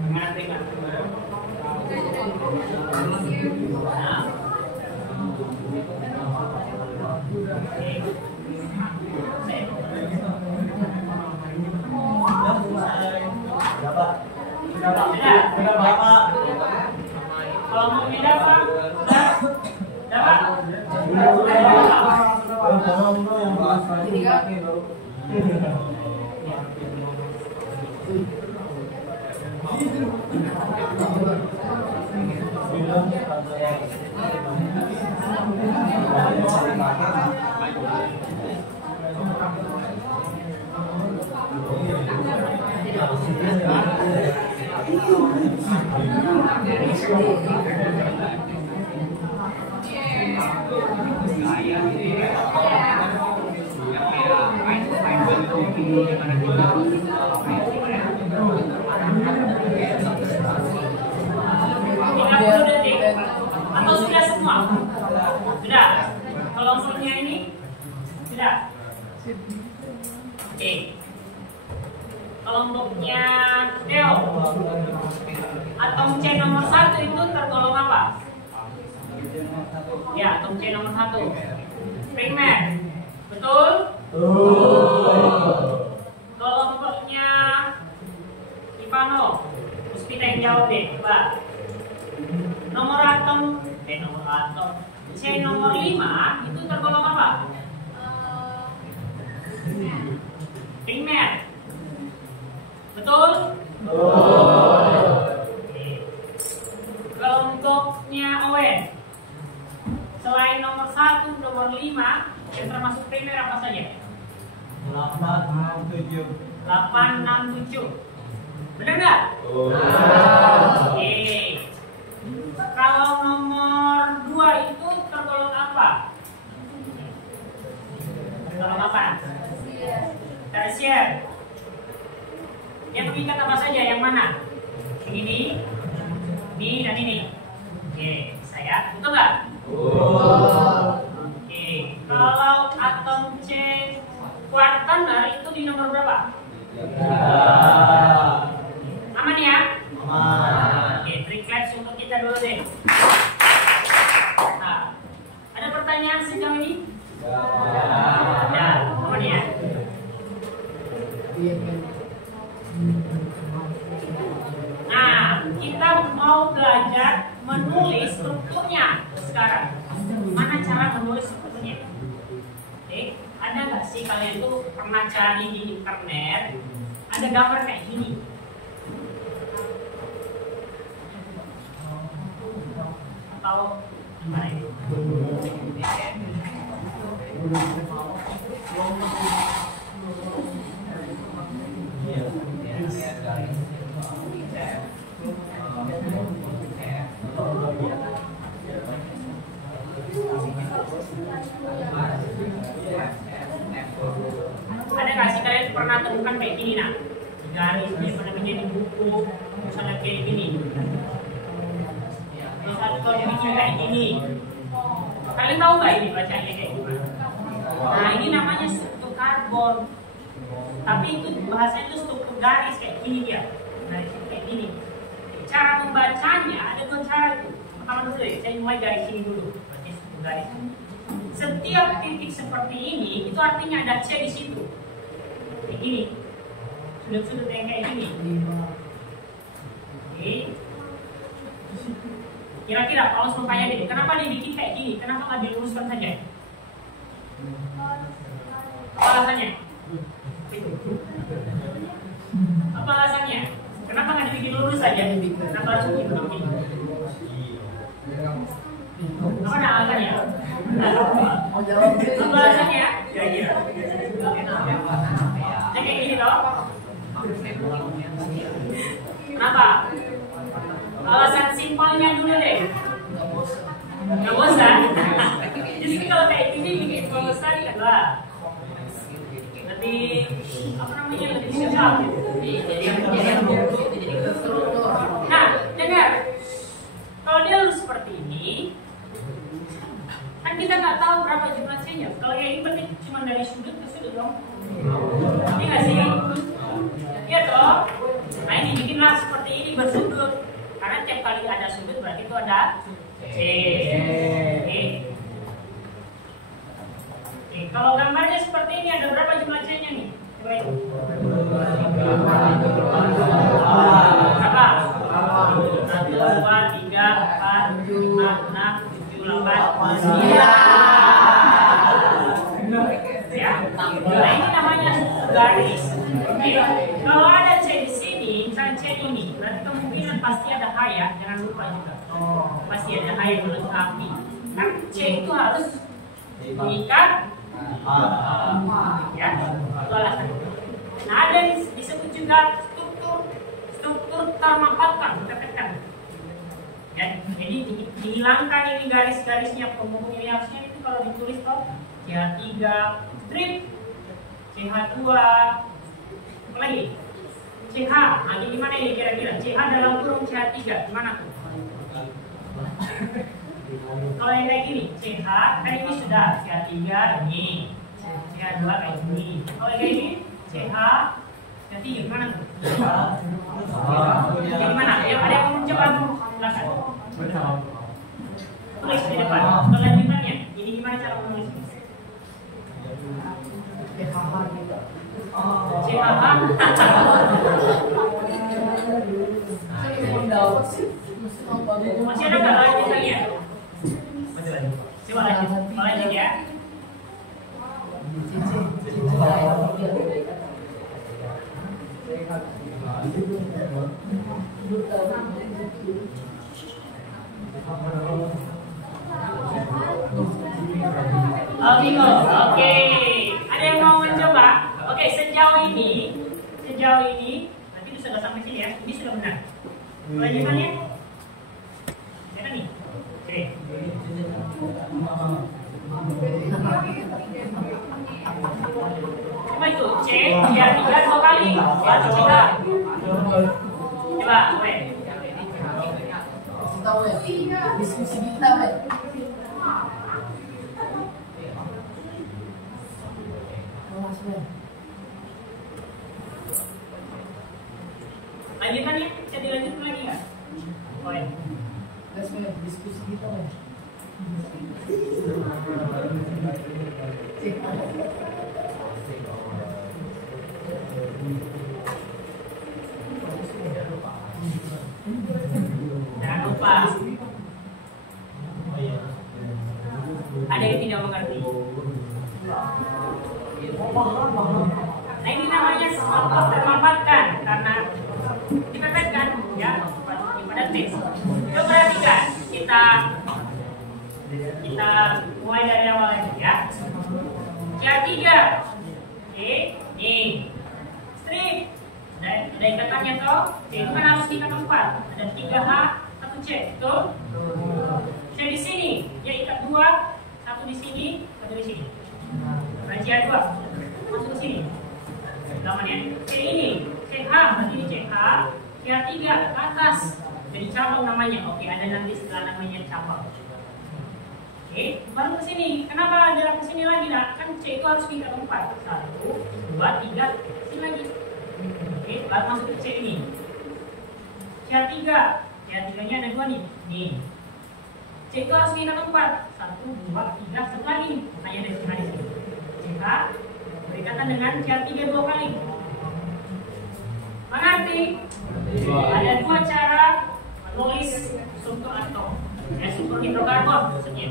Gimana tinggal? Kalau mau pindah Pak, atau sudah semua? Sudah. Kelompoknya ini sudah. Oke. Kelompoknya Theo. Atom C nomor 1 itu tergolong apa? Ya, atom C nomor 1. Primer. Betul? Kelompoknya Ivano. Puspita yang jawab deh, coba. Nomor atom C nomor 5 itu tergolong apa? Primer. Betul? Kelompoknya Owen. Selain nomor 1, nomor 5 yang termasuk primer apa saja? 867. Benar nggak? Oke. Kalau nomor 2 itu tergolong apa? Tergolong apa? Tersier. Yang mengikat apa saja? Yang mana? Yang ini dan ini. Oke, saya betul nggak? Oke. Kalau atom C kuartaner itu di nomor berapa? Aman ya? Oke, triplex untuk kita dulu deh. Nah, ada pertanyaan sejauh ini? Ya, aman ya? Nah, kita mau belajar menulis strukturnya sekarang. Mana cara menulis strukturnya? Oke, ada nggak sih kalian tuh pernah cari di internet? Ada gambar kayak gini. Atau gimana ini? Ada nggak sih kalian pernah temukan kayak gini nah? Garis dia pernah menjadi buku misalnya kayak gini. Misalnya kalau dibikin kayak gini, kalian tahu nggak ini bacanya kayak gimana? Nah ini namanya struktur karbon. Tapi itu bahasanya itu struktur garis kayak gini dia. Garis kayak gini. Cara membacanya ada dua cara itu. Pertama dulu ya, saya mulai dari sini dulu. Berarti struktur garis. Setiap titik seperti ini itu artinya ada C di situ. Kayak gini. Sudut-sudut yang kayak gini. Oke. Kira-kira kalau mau tanya deh, kenapa dibikin kayak gini? Kenapa nggak diluruskan saja? Apa alasannya? Apa alasannya? Kenapa nggak dibikin lurus saja? Kenapa harus bikin begini? Apa alasannya? Apa alasannya? Kira-kira. Kayak gini loh. Kenapa? Alasan simpelnya dulu deh. Nggak bosan? Justru kalau kayak gini bikin bosan kan lah. Lebih apa namanya, lebih susah. Nah, dengar. Kalau dia lurus seperti ini, Kan kita nggak tahu berapa jumlah C-nya. Kalau yang ini berarti cuma dari sudut ke sudut dong. Ini nggak sih? Iya toh. Nah ini bikinlah seperti ini bersudut. Karena tiap kali ada sudut berarti itu ada C. Kalau gambarnya seperti ini ada berapa jumlah C-nya nih? Coba itu. Berapa? 1, 2, 3, 4, 5, 6, 7, 8, 9. Ya. Nah ini namanya garis. Kalau ada C di sini, misalnya C ini, berarti kemungkinan pasti ada H ya. Jangan lupa juga. Pasti ada H yang melengkapi. Kan C itu harus mengikat ya, itu alasannya. Nah ada yang disebut juga struktur termampatkan, tertekan. Ya, jadi dihilangkan ini garis-garisnya, penghubung ini harusnya itu kalau ditulis toh CH3 strip, CH2, apa lagi? CH, nah ini gimana ini kira-kira? CH dalam kurung CH3, gimana tuh? Kalau yang kayak gini, CH kan ini sudah CH3 ini, CH2 kayak gini. Kalau yang kayak gini, CH CH3 gimana tuh? Gimana? Yang ada yang mencoba silakan. Tulis di depan. Kelanjutannya, ini gimana cara menulisnya? CH. Masih ada nggak lanjutannya? Coba lanjut ya. Oke. Ada yang mau mencoba? Oke, sejauh ini nanti sudah sampai sini ya. Ini sudah benar. Lanjutannya? Ya kan nih? Oke. Coba itu C, ya 3 2 kali. Baru kita. Coba, weh. Diskusi kita, weh. Lanjutannya, bisa dilanjutkan lagi nggak? Weh. Diskusi kita, weh. Jangan lupa. Ada yang tidak mengerti. Nah ini namanya struktur termampatkan karena dipepetkan ya pada teks. Coba perhatikan kita mulai dari awal ya. CH3, oke, nih strip. Ada ikatannya toh. C itu kan harus ikat 4. Ada 3H, 1 C, betul? C di sini, dia ikat 2, 1 di sini, 1 di sini. Nah, CH2 masuk ke sini. Namanya C ini, CH, berarti ini CH, CH3 ke atas. Jadi cabang namanya. Oke, ada nanti setelah namanya cabang. Oke, baru ke sini. Kenapa jalan ke sini lagi? Nah, kan C itu harus ikat 4. 1, 2, 3, sini lagi. Oke, baru masuk ke C ini. CH3, CH3-nya ada 2 nih. Nih. C itu harus diikat 4. 1, 2, 3, 1 lagi nih. Makanya dari sini. CH berikatan dengan CH3 2 kali. Mengerti? Ada 2 cara menulis struktur atom. Ya, struktur hidrokarbon maksudnya.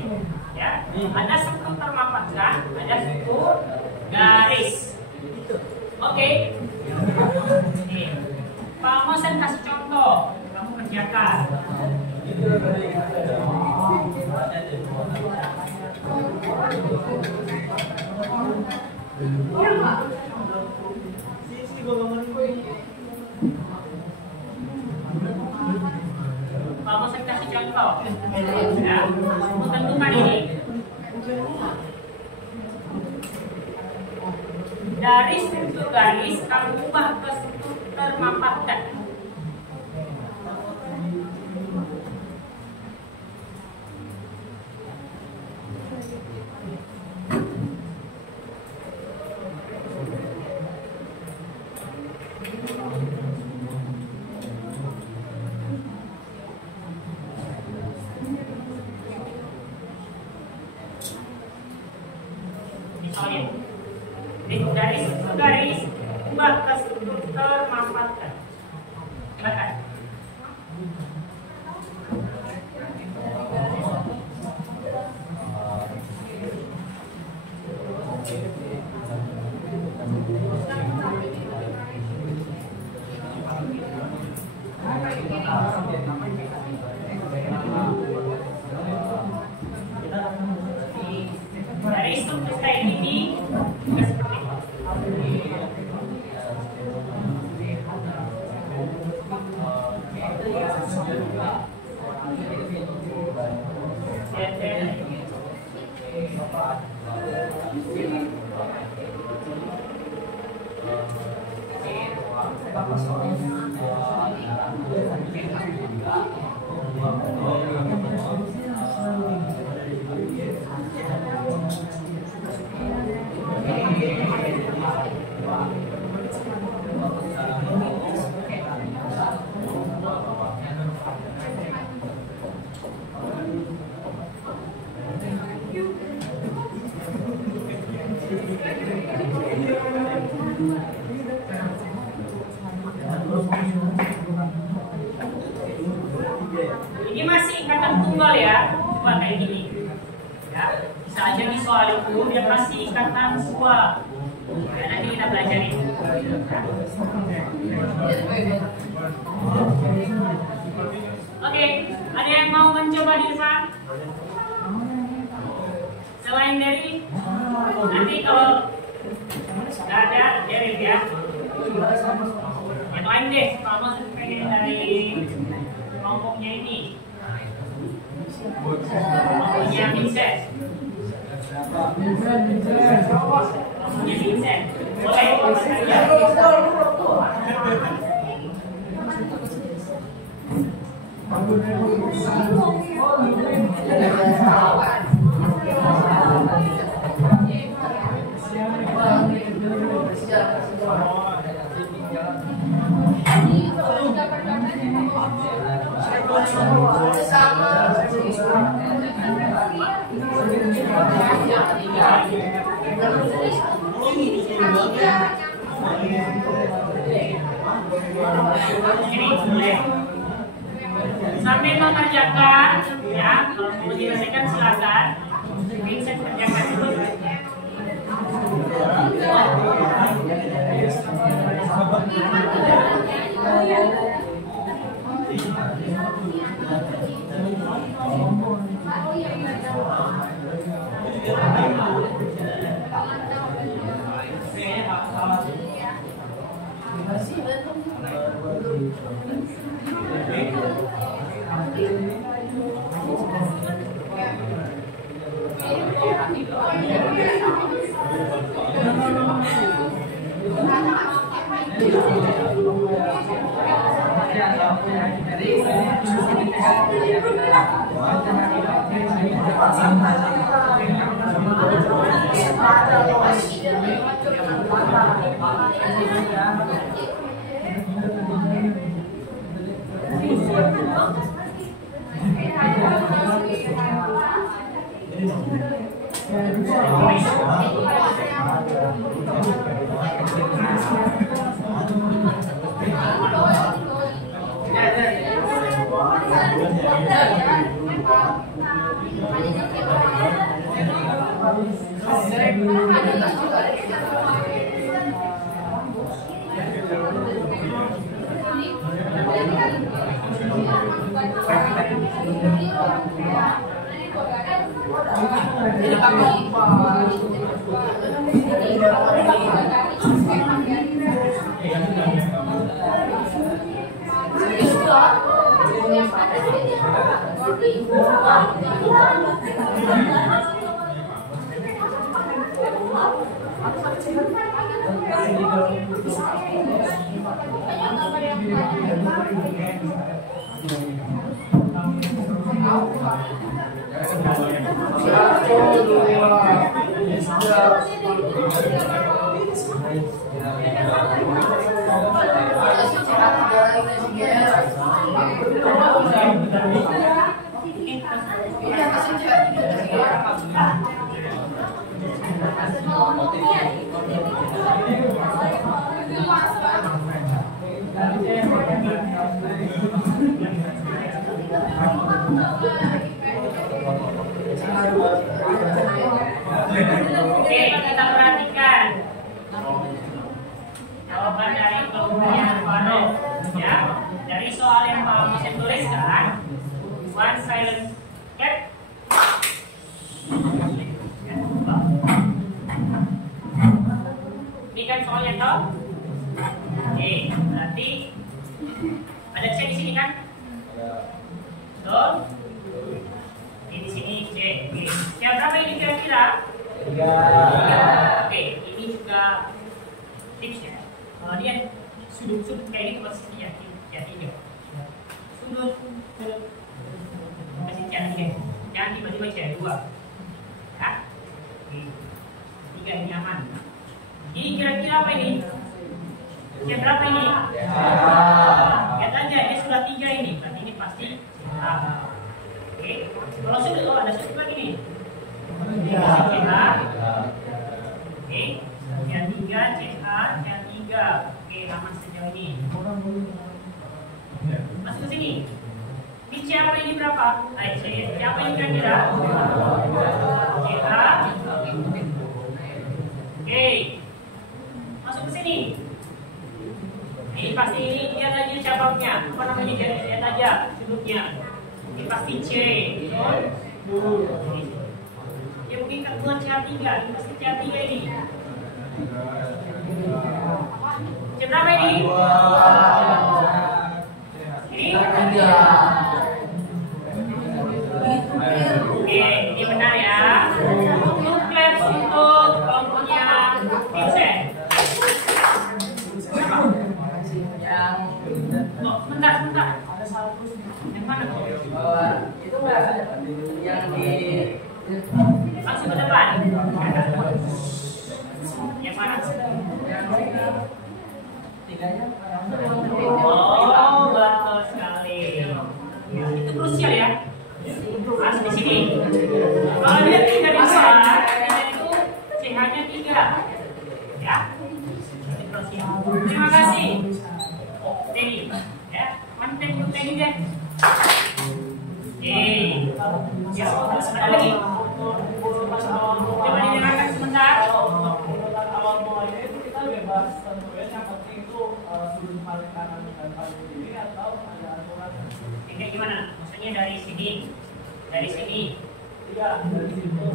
Ya, ada struktur termampatkan, ada struktur garis. Oke. Pak Mosen kasih contoh, kamu kerjakan. Pak Mosen kasih contoh. Ya, kamu tentukan ini. Dari struktur garis kamu ubah ke struktur termampatkan. misalnya dari suku garis ubah ke struktur termanfaatkan. Silakan. Dari struktur kayak ini juga seperti itu. Ini masih ikatan tunggal ya, bukan kayak gini. Ya, bisa aja di soal itu dia kasih ikatan dua. Ya, nanti kita belajarin. Oke, ada yang mau mencoba di depan? Selain dari nanti kalau nggak ada, biarin ya. Yang lain deh, kalau pengen dari kelompoknya ini, kelompoknya Vincent, kelompoknya Vincent, boleh sambil mengerjakan ya, kalau mau diselesaikan silakan. Vincent kerjakan dulu. Oke, kita perhatikan jawaban dari kelompoknya Fano. Ya, dari soal yang Pak Musen tuliskan, one silent cat. Ini kan soalnya toh. Oke, berarti ada C di sini kan? Betul. Ini di sini C. Oke. Yang berapa ini kira-kira? 3. Oke, ini juga tipsnya. Kalau dia sudut-sudut kayak gitu pasti ya 3. Sudut pasti C 3. Jangan tiba-tiba C 2. Ya. Oke. 3 ini aman. Ini kira-kira apa ini? C berapa ini? Lihat aja, dia sudah 3 ini. Berarti ini pasti A. Oke. Kalau sudut, ada sudut lagi nih. CA. Oke. Yang 3 CA, yang 3. Oke, aman sejauh ini. Masuk ke sini. Ini C apa ini berapa? C apa ini kira-kira? CA. Oke. Masuk ke sini. Ini pasti ini lihat aja cabangnya. Apa namanya? Lihat aja sudutnya. Ini pasti C. Ya mungkin keluar CA3. Ini pasti CA3 ini. C berapa ini? Ini? Oke, ini benar ya. Untuk claps untuk kelompoknya Vincent. Oh, sebentar. Yang mana tuh? Itu enggak yang di langsung ke depan. Yang mana? tiganya. Oh, betul sekali. Itu krusial ya. Masuk di sini. Kalau dia tidak bisa, itu CH-nya 3. Ya. Terima kasih. Thank you. Ya, thank you deh. Ya, ada lagi. Coba dinyalakan sebentar. Awal mulanya itu kita bebas tentunya, yang penting itu sudut paling kanan dan paling kiri atau ada aturan. Kayak gimana? Maksudnya dari sini. Iya, dari situ.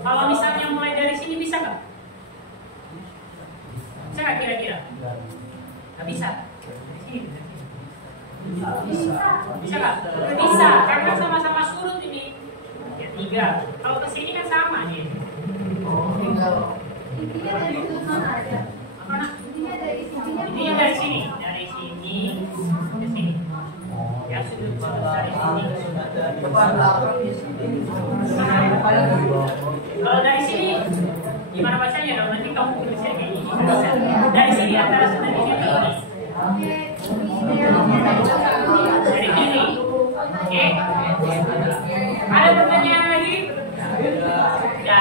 Kalau misalnya mulai dari sini bisa nggak? Bisa nggak kira-kira? Nggak bisa. Dari sini. Bisa nggak? Bisa, karena sama-sama surut ini. Ya 3. Kalau ke sini kan sama nih. Intinya dari situ aja. Apa nak? Intinya dari sini. Ini dari sini ke sini. Ya sudut dari sini. Kalau dari sini gimana bacanya dong? Nanti kamu tulisnya kayak gini. Dari sini antara sudut di sini. Dari sini. Oke. Ada pertanyaan lagi? Ya.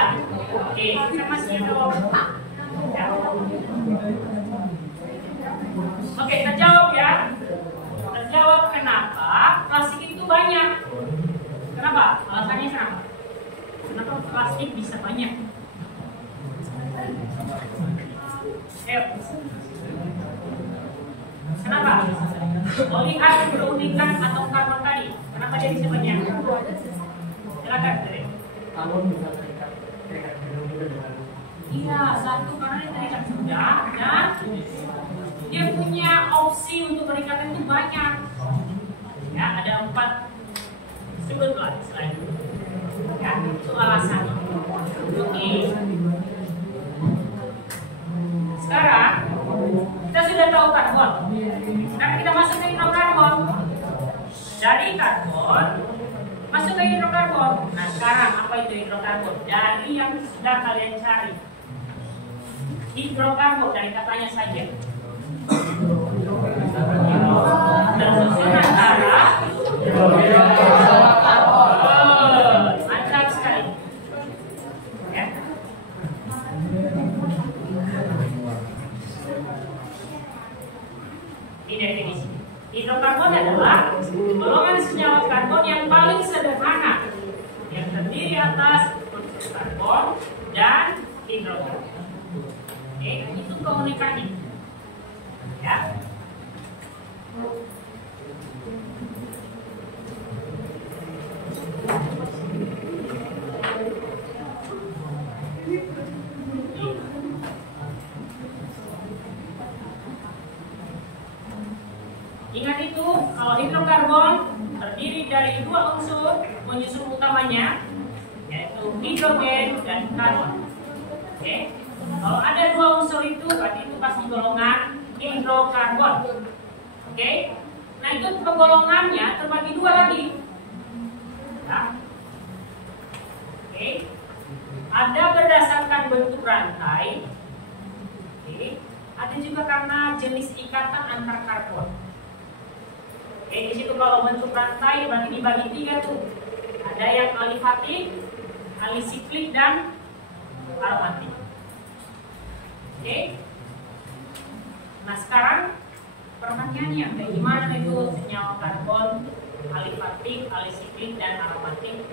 Oke, kita masih dong. Ya. Oke, terjawab ya. Terjawab kenapa plastik itu banyak. Kenapa? Alasannya kenapa? Kenapa plastik bisa banyak? Ayo. Kenapa? Mau lihat keunikan atau karbon tadi? Kenapa dia bisa banyak? Silakan, Dre. Iya, satu karena dia terikat sudah dan dia punya opsi untuk perikatan itu banyak. Ya, ada 4 sudut lah selain itu. Ya, itu alasan. Oke. Sekarang kita sudah tahu karbon. Sekarang kita masuk ke hidrokarbon. Dari karbon masuk ke hidrokarbon. Nah, sekarang apa itu hidrokarbon? Dari yang sudah kalian cari. Hidrokarbon dari katanya saja. Tersusun antara mantap sekali. Ya. Ini definisi. Hidrokarbon adalah golongan senyawa karbon yang paling sederhana, yang terdiri atas unsur karbon dan hidrogen. Oke, itu keunikannya. Ya. Ingat itu, kalau hidrokarbon terdiri dari dua unsur penyusun utamanya, yaitu hidrogen dan karbon. Oke, kalau ada dua unsur itu, berarti itu pasti golongan hidrokarbon. Oke, nah itu penggolongannya terbagi dua lagi. Ya. Oke, ada berdasarkan bentuk rantai. Oke, ada juga karena jenis ikatan antar karbon. Oke, di situ kalau bentuk rantai berarti dibagi tiga tuh. Ada yang alifatik, alisiklik, dan aromatik. Oke. Nah sekarang pertanyaannya, kayak gimana itu senyawa karbon, alifatik, alisiklik, dan aromatik?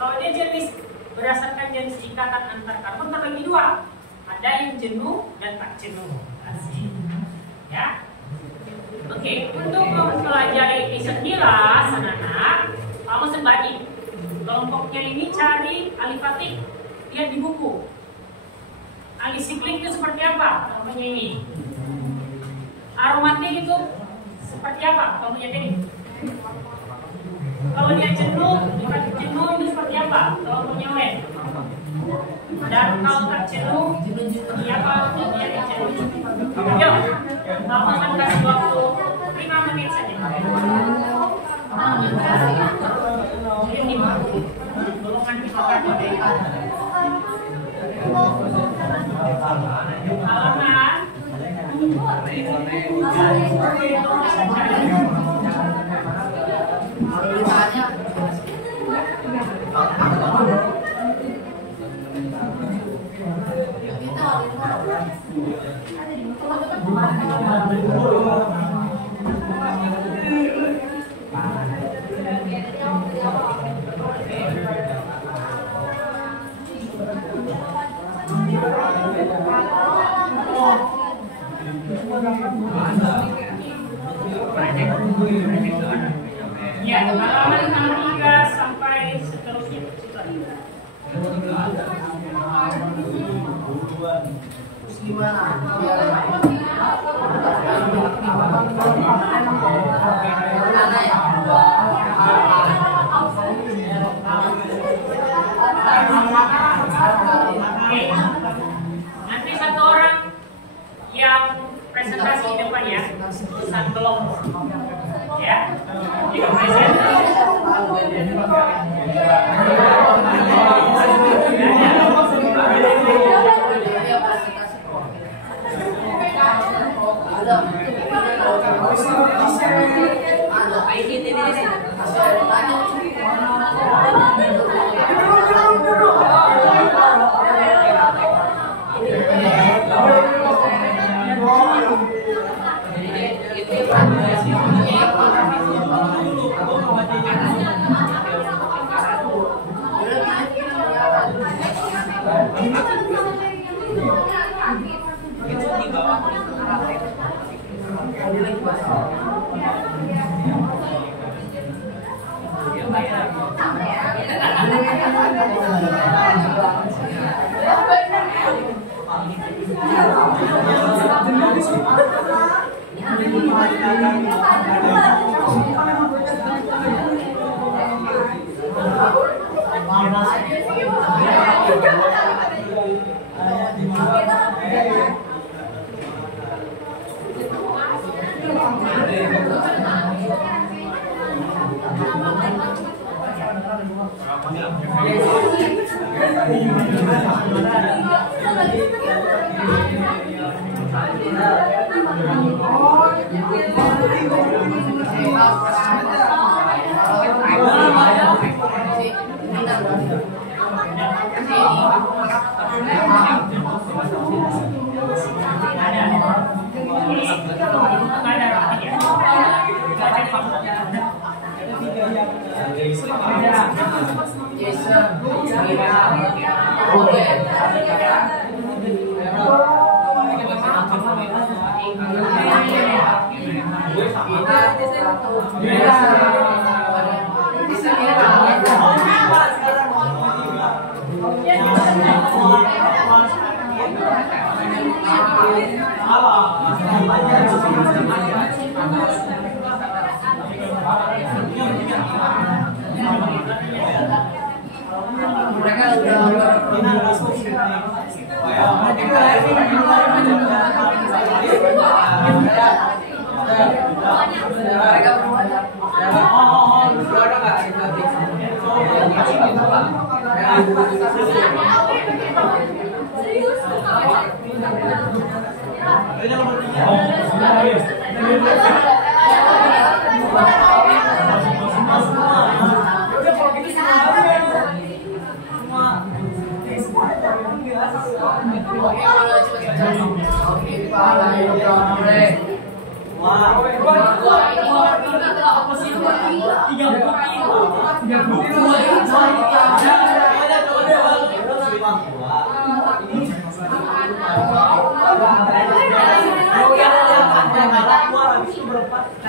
Kalau dia jenis berdasarkan jenis ikatan antar karbon terbagi dua. Ada yang jenuh dan tak jenuh. Asik. Ya. Oke, untuk mempelajari ini sekilas, anak-anak, kamu sebagi kelompoknya ini cari alifatik, lihat di buku. Alisiklik itu seperti apa? Contohnya ini. Aromatik itu seperti apa? Contohnya ini. Kalau dia jenuh itu seperti apa? Contohnya wen. Dan kalau tak jenuh, seperti apa? Contohnya jenuh. Yuk, kamu akan kasih waktu 5 menit saja. Ini golongan hidrokarbon. Halaman. Ya, halaman 63 sampai seterusnya. Nanti satu orang yang presentasi di depan ya, tulisan kelompok. Ya, jika presentasi.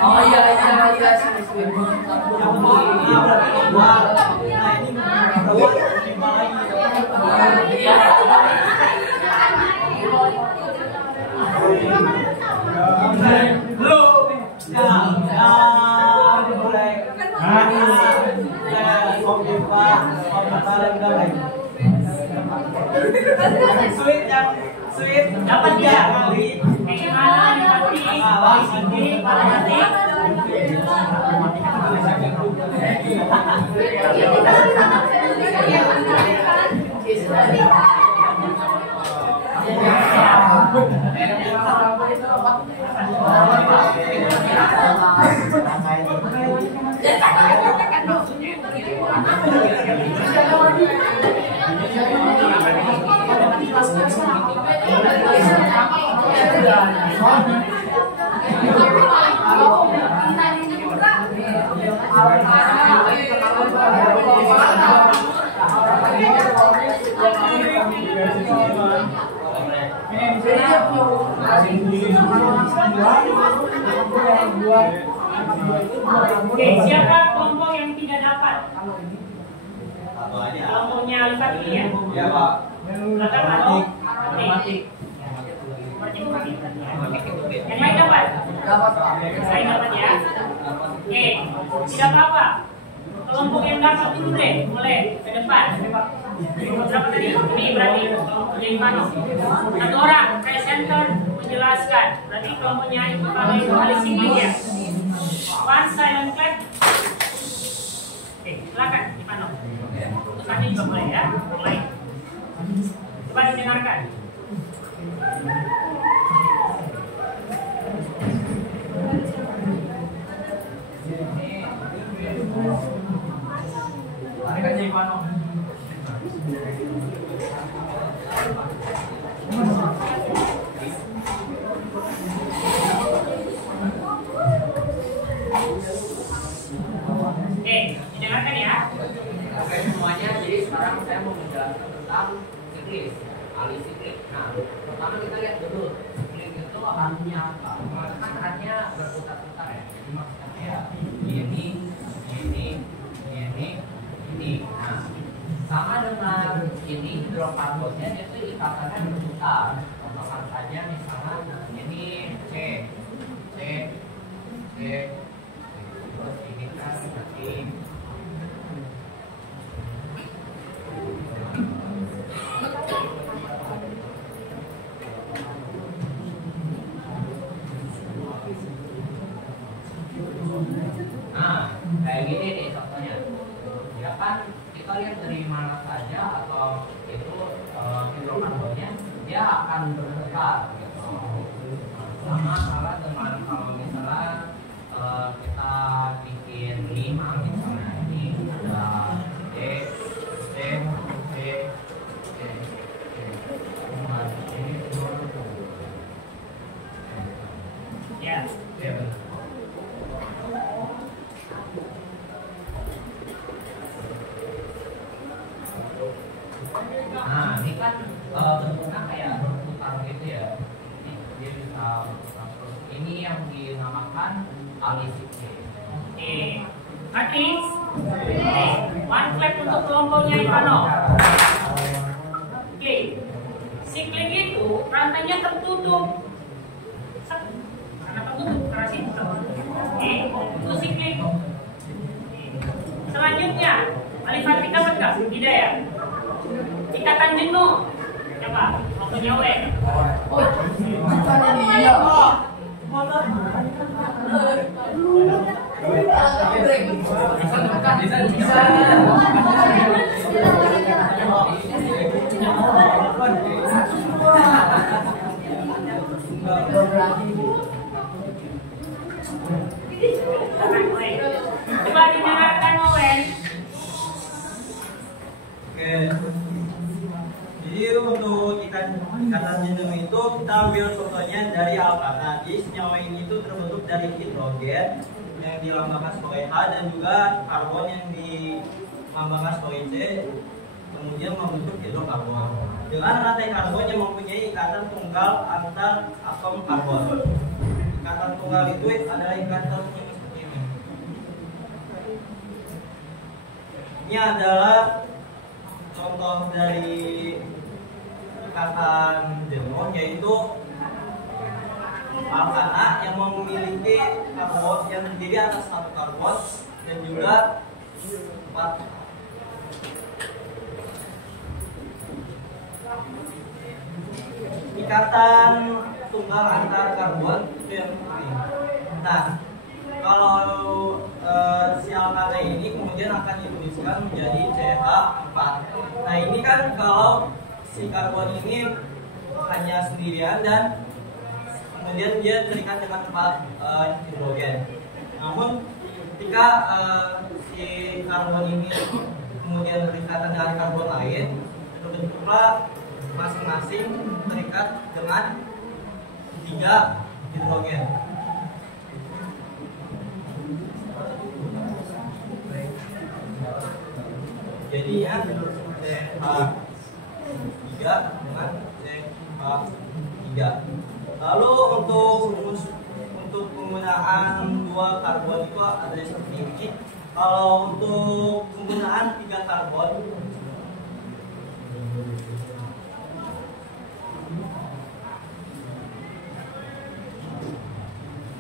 Oh iya. Sweet Dapat dia. kali. Oke, siapa kelompok yang tidak dapat? Kelompoknya Alifat ini ya? Ya Pak. Silakan Atik. Yang lain dapat? Saya dapat ya. Oke, tidak apa-apa. Kelompok yang dapat dulu deh, boleh ke depan. Berapa tadi? Ini berarti kelompoknya Ivano. Satu orang presenter menjelaskan. Berarti kelompoknya Ivano itu paling singkat ya. One silent clap. Oke, silakan Ivano. Putusannya juga boleh ya. Mulai. Coba didengarkan. Tarik aja Ivano. Oke, didengarkan ya. Oke semuanya, jadi sekarang saya mau menjelaskan tentang siklis, alih siklik. Nah, pertama kita lihat dulu siklik itu artinya apa? Kan artinya berputar-putar ya. Jadi maksudnya ya ini. Nah, sama dengan ini hidrokarbonnya itu ikatannya berputar. Contohkan saja misalnya ini C, terus ini kan berarti nah, kayak gini nih contohnya. Ya kan kita lihat dari mana saja atau itu hidrokarbonnya dia akan berputar gitu. Sama salah dengan kalau misalnya kita bikin 5 misalnya ini ada C. Ya. Nah, ini kan bentuknya kayak berputar gitu ya. Ini dia bisa berputar terus. Ini yang dinamakan alih siklik. Oke. Atik. One clap untuk kelompoknya Ivano. Oke. Siklik itu rantainya tertutup. Karena tertutup karena sistem. Oke. Itu siklik. Selanjutnya, Alifat dapat nggak? Tidak ya? Ikatan jenuh. Coba, kelompoknya W. Oke. Jadi untuk ikatan jenuh itu kita ambil contohnya dari alkana. Jadi senyawa ini itu terbentuk dari hidrogen yang dilambangkan sebagai H dan juga karbon yang dilambangkan sebagai C, kemudian membentuk hidrokarbon. Dengan rantai karbon yang mempunyai ikatan tunggal antar atom karbon. Ikatan tunggal itu adalah ikatan yang seperti ini. Ini adalah contoh dari ikatan jenuh, yaitu alkana yang memiliki karbon yang terdiri atas satu karbon dan juga 4 ikatan tunggal antar karbon itu yang penting. Nah, kalau si alkana ini kemudian akan dituliskan menjadi CH4. Nah, ini kan kalau si karbon ini hanya sendirian dan kemudian dia terikat dengan 4 hidrogen. Namun ketika si karbon ini kemudian berikatan dengan karbon lain, terbentuklah masing-masing terikat dengan 3 hidrogen. Jadinya CH3 dengan CH3. Lalu untuk penggunaan 2 karbon itu ada seperti ini. Kalau untuk penggunaan 3 karbon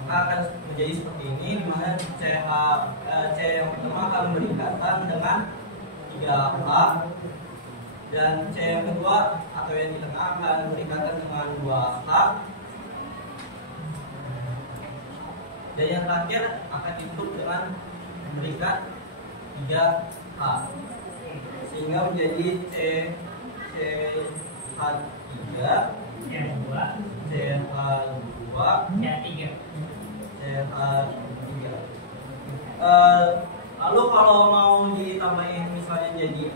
akan menjadi seperti ini, di mana C yang pertama akan berikatan dengan 3H dan C yang kedua atau yang di tengah akan berikatan dengan 2H dan yang terakhir akan ditutup dengan berikat 3H sehingga menjadi CH3 CH2 lalu kalau mau ditambahin misalnya jadi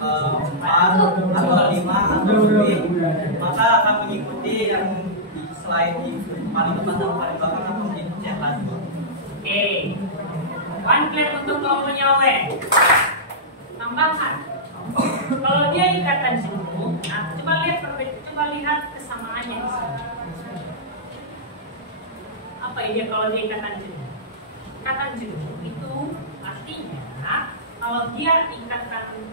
4 atau 5 atau lebih, maka akan mengikuti yang di slide di paling depan dan paling belakang atau di CH2. Oke, one clear untuk kelompoknya oleh tambahan. Kalau dia ikatan jenuh, nah coba lihat kesamaannya di sini. Apa ini kalau dia ikatan jenuh? Ikatan jenuh itu artinya kalau dia ikatan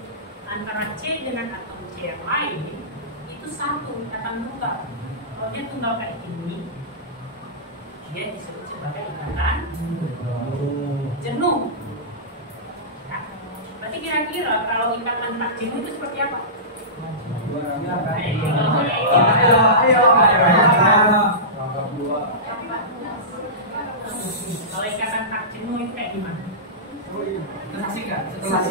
antara C dengan atom C yang lain itu satu ikatan tunggal. Kalau dia tunggal kayak ini, dia disebut sebagai ikatan jenuh. Nah, berarti kira-kira kalau ikatan tak jenuh itu seperti apa? Kalau ikatan tak jenuh itu kayak gimana? Saksikan. Kalau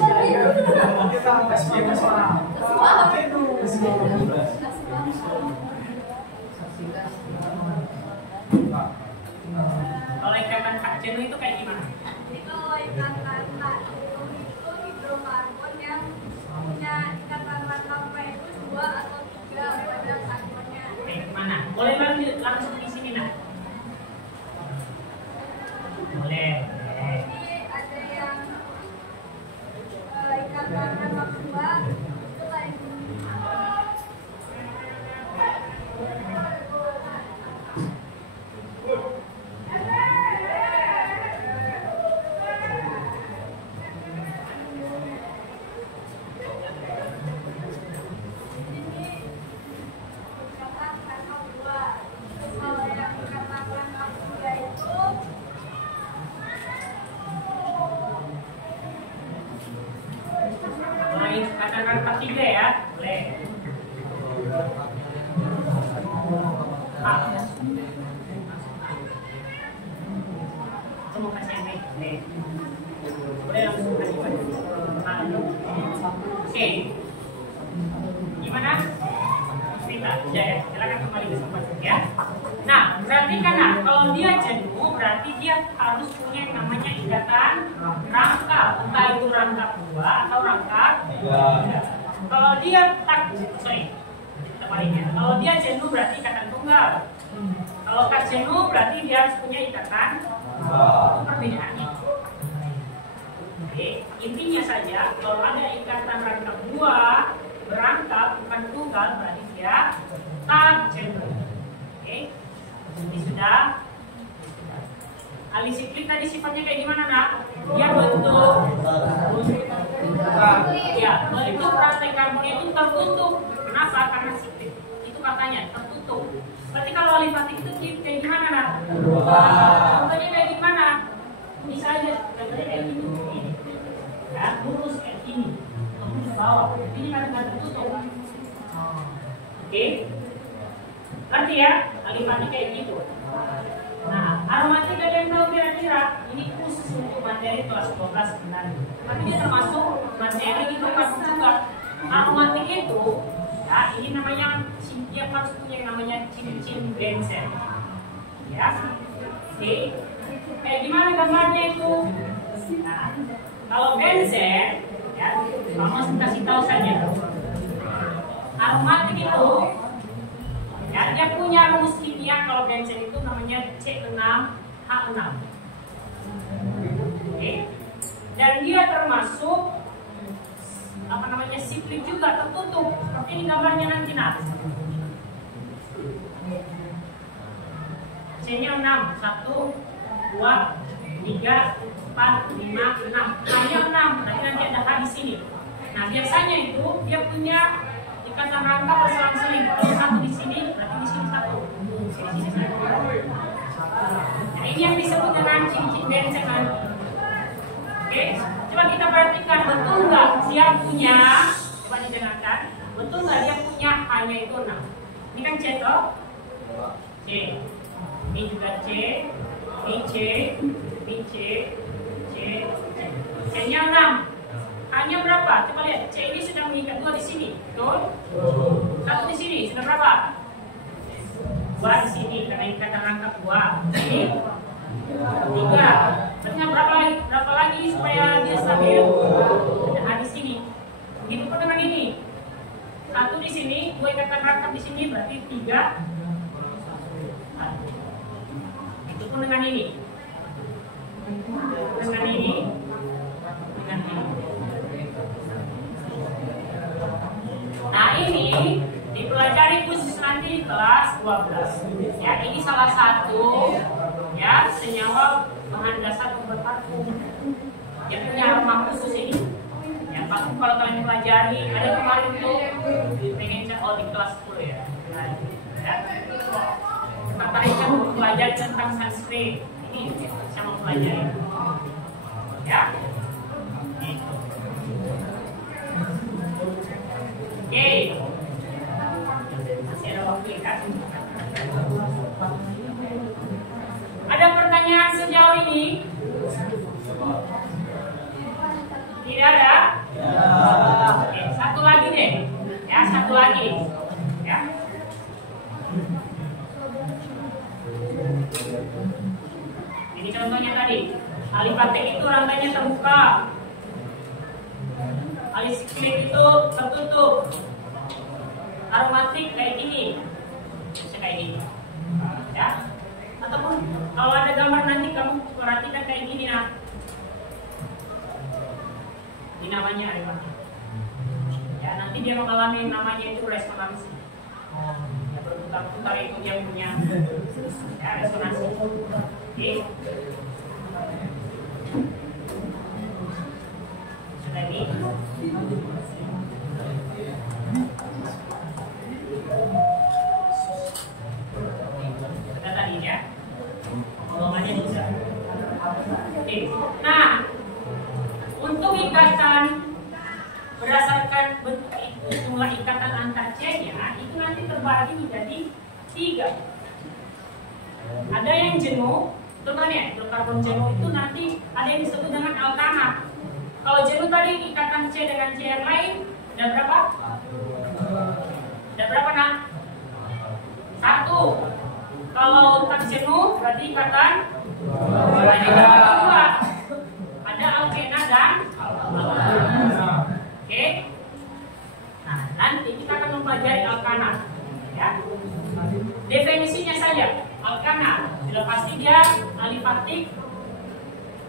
ikatan tak jenuh itu kayak gimana? Kalau ikatan tak jenuh itu hidrokarbon yang punya ikatan rangka itu 2 atau 3 pada karbonnya. Mana? Boleh langsung di sini nak? Boleh. Jadi ada yang ikatan rangka 2 itu kayak gini. Katakan 43 ya, boleh. Mau kasih yang baik, boleh. Boleh langsung kasih pada. Oke. Gimana? Cerita, ya, silakan kembali ke tempat ya. Nah, berarti karena kalau dia jenuh, berarti dia harus punya yang namanya ikatan rangka, entah itu rangka 2 atau rangka 3. Kalau dia kalau dia jenuh berarti ikatan tunggal. Kalau tak jenuh berarti dia harus punya ikatan. Itu perbedaannya. Oke, intinya saja kalau ada ikatan rangkap dua berangkap bukan tunggal berarti dia tak jenuh. Oke, ini sudah. Alisiklik tadi sifatnya kayak gimana nak? Dia bentuk bentuk rantai karbon itu tertutup. Kenapa? Karena siklik. Itu katanya tertutup. Berarti kalau alifatik itu kayak gimana nak? Contohnya kayak gimana? Bisa aja contohnya kayak gini. Ya, lurus kayak gini. Lurus bawah. Ini kan tertutup. Oke. Ngerti ya? Alifatik kayak gitu. Nah, aromatik ada yang tahu kira-kira ini khusus untuk materi kelas 12 sebenarnya. Tapi dia termasuk materi itu masuk juga. Aromatik itu, ya ini namanya dia harus punya yang namanya cincin benzen. Ya, oke. Kayak gimana gambarnya itu? Nah, kalau benzen, ya, Mama kasih tahu saja. Aromatik itu ya, dia punya rumus kimia kalau benzen itu namanya C6H6. Oke. Dan dia termasuk siklik juga tertutup. Seperti ini gambarnya nanti nak. C-nya 6, 1, 2, 3, 4, 5, 6. Hanya 6, nanti ada H di sini. Nah, biasanya itu dia punya ikatan rangkap berselang-seling. Kalau satu di sini, berarti di sini satu. Di sini satu. Nah, ini yang disebut dengan cincin benzen nanti. Oke, coba kita perhatikan betul nggak dia punya? Coba didengarkan. Betul nggak dia punya hanya itu 6? Ini kan C toh? C. Ini juga C. Ini C. Ini C. C. C-nya 6. Hanya berapa? Coba lihat, C ini sudah mengikat 2 di sini, betul? 1 di sini, sudah berapa? 2 di sini, karena ikatan rangkap 2. Ini 3. Berarti berapa lagi supaya dia stabil? Ada di sini. Begitu pun dengan ini. 1 di sini, 2 ikatan rangkap di sini, berarti 3. Itu pun dengan ini. Dengan ini. Dengan ini. Nah, ini dipelajari khusus nanti di kelas 12. Ya, ini salah satu ya senyawa bahan dasar pembuat parfum. Dia punya aroma khusus ini. Ya, parfum kalau kalian pelajari, ada kemarin tuh pengen di kelas 10 ya. Ya. Tertarik untuk belajar tentang sunscreen. Ini saya mau pelajari. Ya. Gitu. Oke, masih ada waktu kan? Ada pertanyaan sejauh ini? Tidak ada? Oke, satu lagi deh. Ya, satu lagi. Ya. Ini contohnya tadi. Alifatik itu rantainya terbuka. Alisiklik itu tertutup. Aromatik kayak gini, bisa kayak gini, ya. Ataupun kalau ada gambar nanti kamu perhatikan kayak gini nah. Ini namanya aromatik. Ya, nanti dia mengalami namanya itu resonansi. Ya, berputar-putar itu dia punya ya resonansi. Oke. Sudah ini. Sudah tadi ya. Omongannya bisa. Oke. Nah, untuk ikatan berdasarkan bentuk jumlah ikatan antar C-nya itu nanti terbagi menjadi 3. Ada yang jenuh, contohnya hidrokarbon jenuh itu nanti ada yang disebut dengan alkanat. Kalau jenuh tadi ikatan C dengan C yang lain ada berapa? Ada berapa nak? 1. Kalau tak jenuh berarti ikatan 2. Ada alkena dan alkana. Oke. Nanti kita akan mempelajari alkana. Ya. Definisinya saja, alkana sudah pasti dia alifatik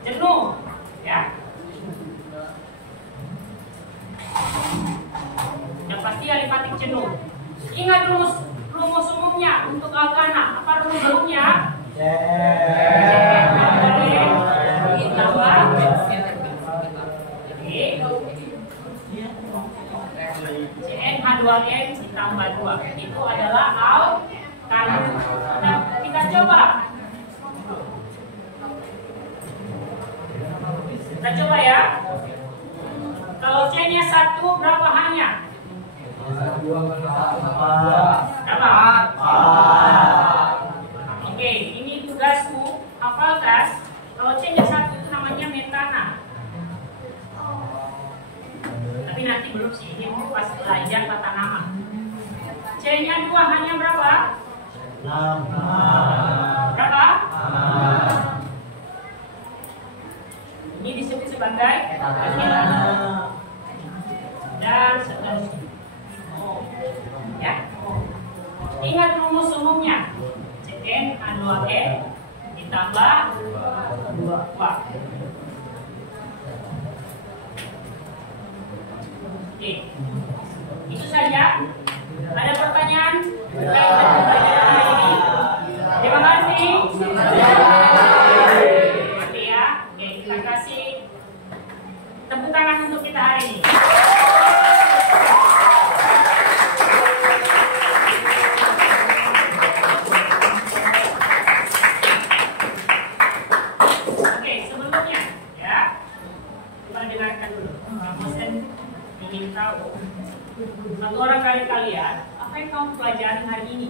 jenuh, ya. Yang pasti alifatik jenuh. Ingat rumus umumnya untuk alkana. Apa rumus umumnya? CnH2n ditambah 2 itu adalah alkana. Nah, kita coba. Kita coba ya. Kalau C-nya 1 berapa hanya? Berapa? Oke, ini tugasku. Hafalkan. Kalau C-nya 1 itu namanya metana. Tapi nanti belum sih, ini pas belajar tata nama. C-nya 2 hanya berapa? 6. Berapa? Ini disebut sebagai metana. Dan seterusnya. Ya. Ingat rumus umumnya. CnH2n ditambah 2. Oke. Itu saja. Ada pertanyaan terkait dengan pelajaran hari ini? Terima kasih. Oke ya. Oke, kita kasih tepuk tangan untuk kita hari ini. Oke, sebelumnya ya, coba dengarkan dulu. Dosen ingin tahu satu orang kali kalian apa yang kamu pelajari hari ini?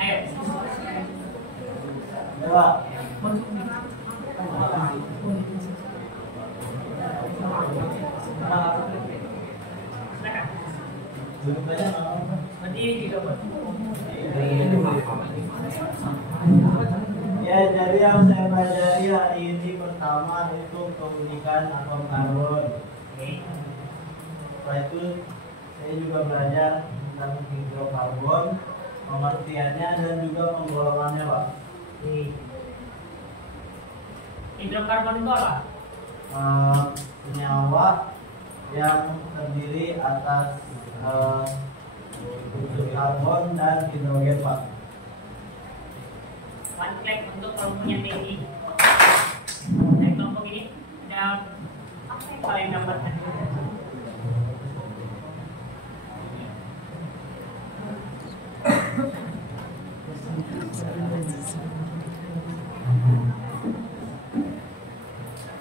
Ayo. Silakan. Berdiri juga, Pak. Ya, jadi yang saya pelajari hari ini pertama itu keunikan atom karbon. Setelah itu saya juga belajar tentang hidrokarbon, pengertiannya dan juga penggolongannya, Pak. Hidrokarbon itu apa? Senyawa yang terdiri atas unsur karbon dan hidrogen, Pak. One clap untuk kelompoknya TNI. Dari kelompok ini ada apa yang kalian dapatkan?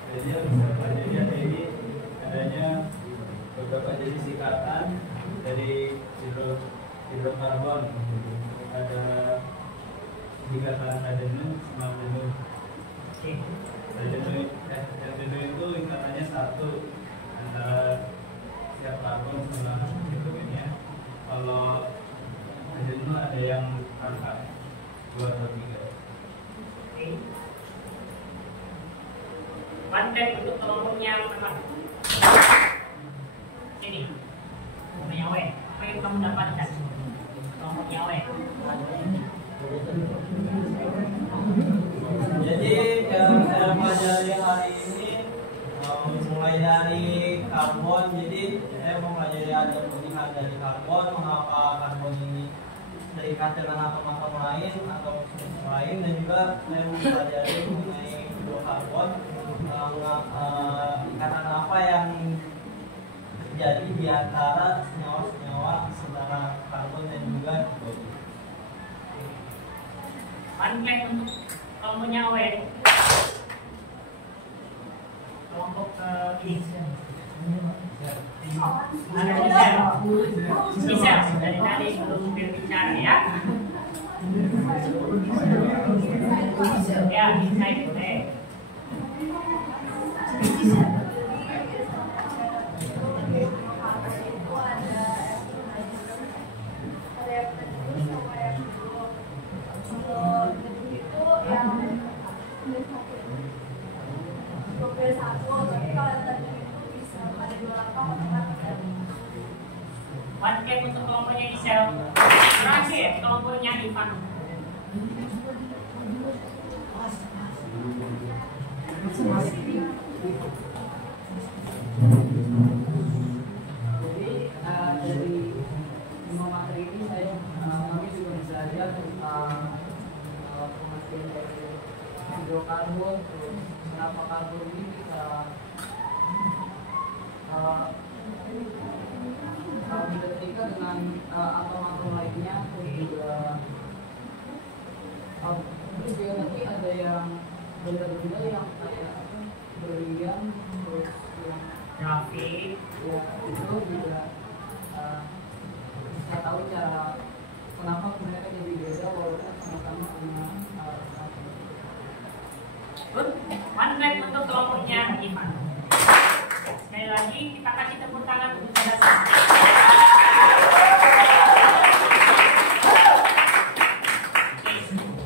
Jadi yang bisa pelajari ini adanya beberapa jenis ikatan dari hidrokarbon. Ada ikatan adenum sama adenum. Adenum itu ikatannya satu antara setiap karbon sama hidrogennya. Kalau adenum ada yang angka 2 atau 3. One clap untuk kelompoknya apa? Ini kelompoknya W. Apa yang kamu dapatkan? Kelompoknya W. Jadi yang saya pelajari hari ini mulai dari karbon. Jadi saya mau pelajari ada pemilihan dari karbon, mengapa karbon ini terikat dengan atom-atom lain atau lain, dan juga saya mau pelajari mengenai hidrokarbon, ikatan apa yang terjadi di antara senyawa-senyawa secara karbon dan juga hidrogen. One clap untuk kelompoknya W. Kelompok ini. Ada bisa dari tadi belum berbicara ya. Ya, bisa itu deh. nomornya Ivan. Jadi dari semua materi ini kami juga belajar tentang pengertian dari hidrokarbon, terus kenapa karbon ini bisa terikat dengan atom-atom lainnya, terus juga nanti ada yang benda-benda yang kayak berlian, terus yang Grafik. ya itu juga saya tahu cara kenapa mereka jadi beda walaupun sama-sama punya Good. One clap untuk kelompoknya Ivan. Sekali lagi kita kasih tepuk tangan untuk pada subjek. Oke,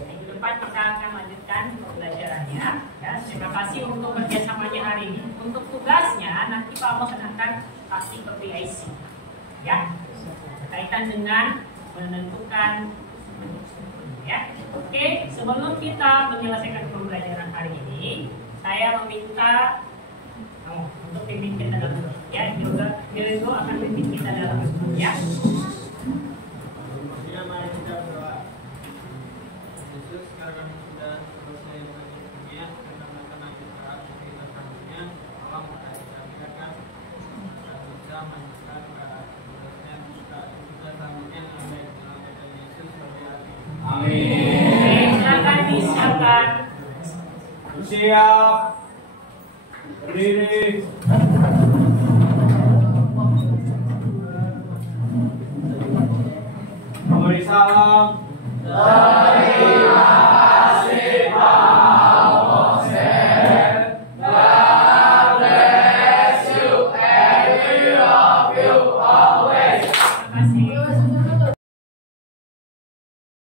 minggu depan kita akan lanjutkan pembelajarannya. Ya, terima kasih untuk kerjasamanya hari ini. Untuk tugasnya nanti Pak Amos akan kasih ke PIC. Ya, berkaitan dengan menentukan. Ya, oke. Sebelum kita menyelesaikan pembelajaran hari ini, saya meminta untuk pimpin kita dalam ya, juga Diego akan pimpin kita dalam ya. Mari kita berdoa. Yesus, sekarang kami sudah selesai mengajar dunia, karena kita kita selanjutnya, tolong kami akan bisa melanjutkan tugasnya kita selanjutnya dengan baik dalam nama Yesus sebagai hati. Oke, silakan disiapkan. Siap. Berdiri. Memberi salam.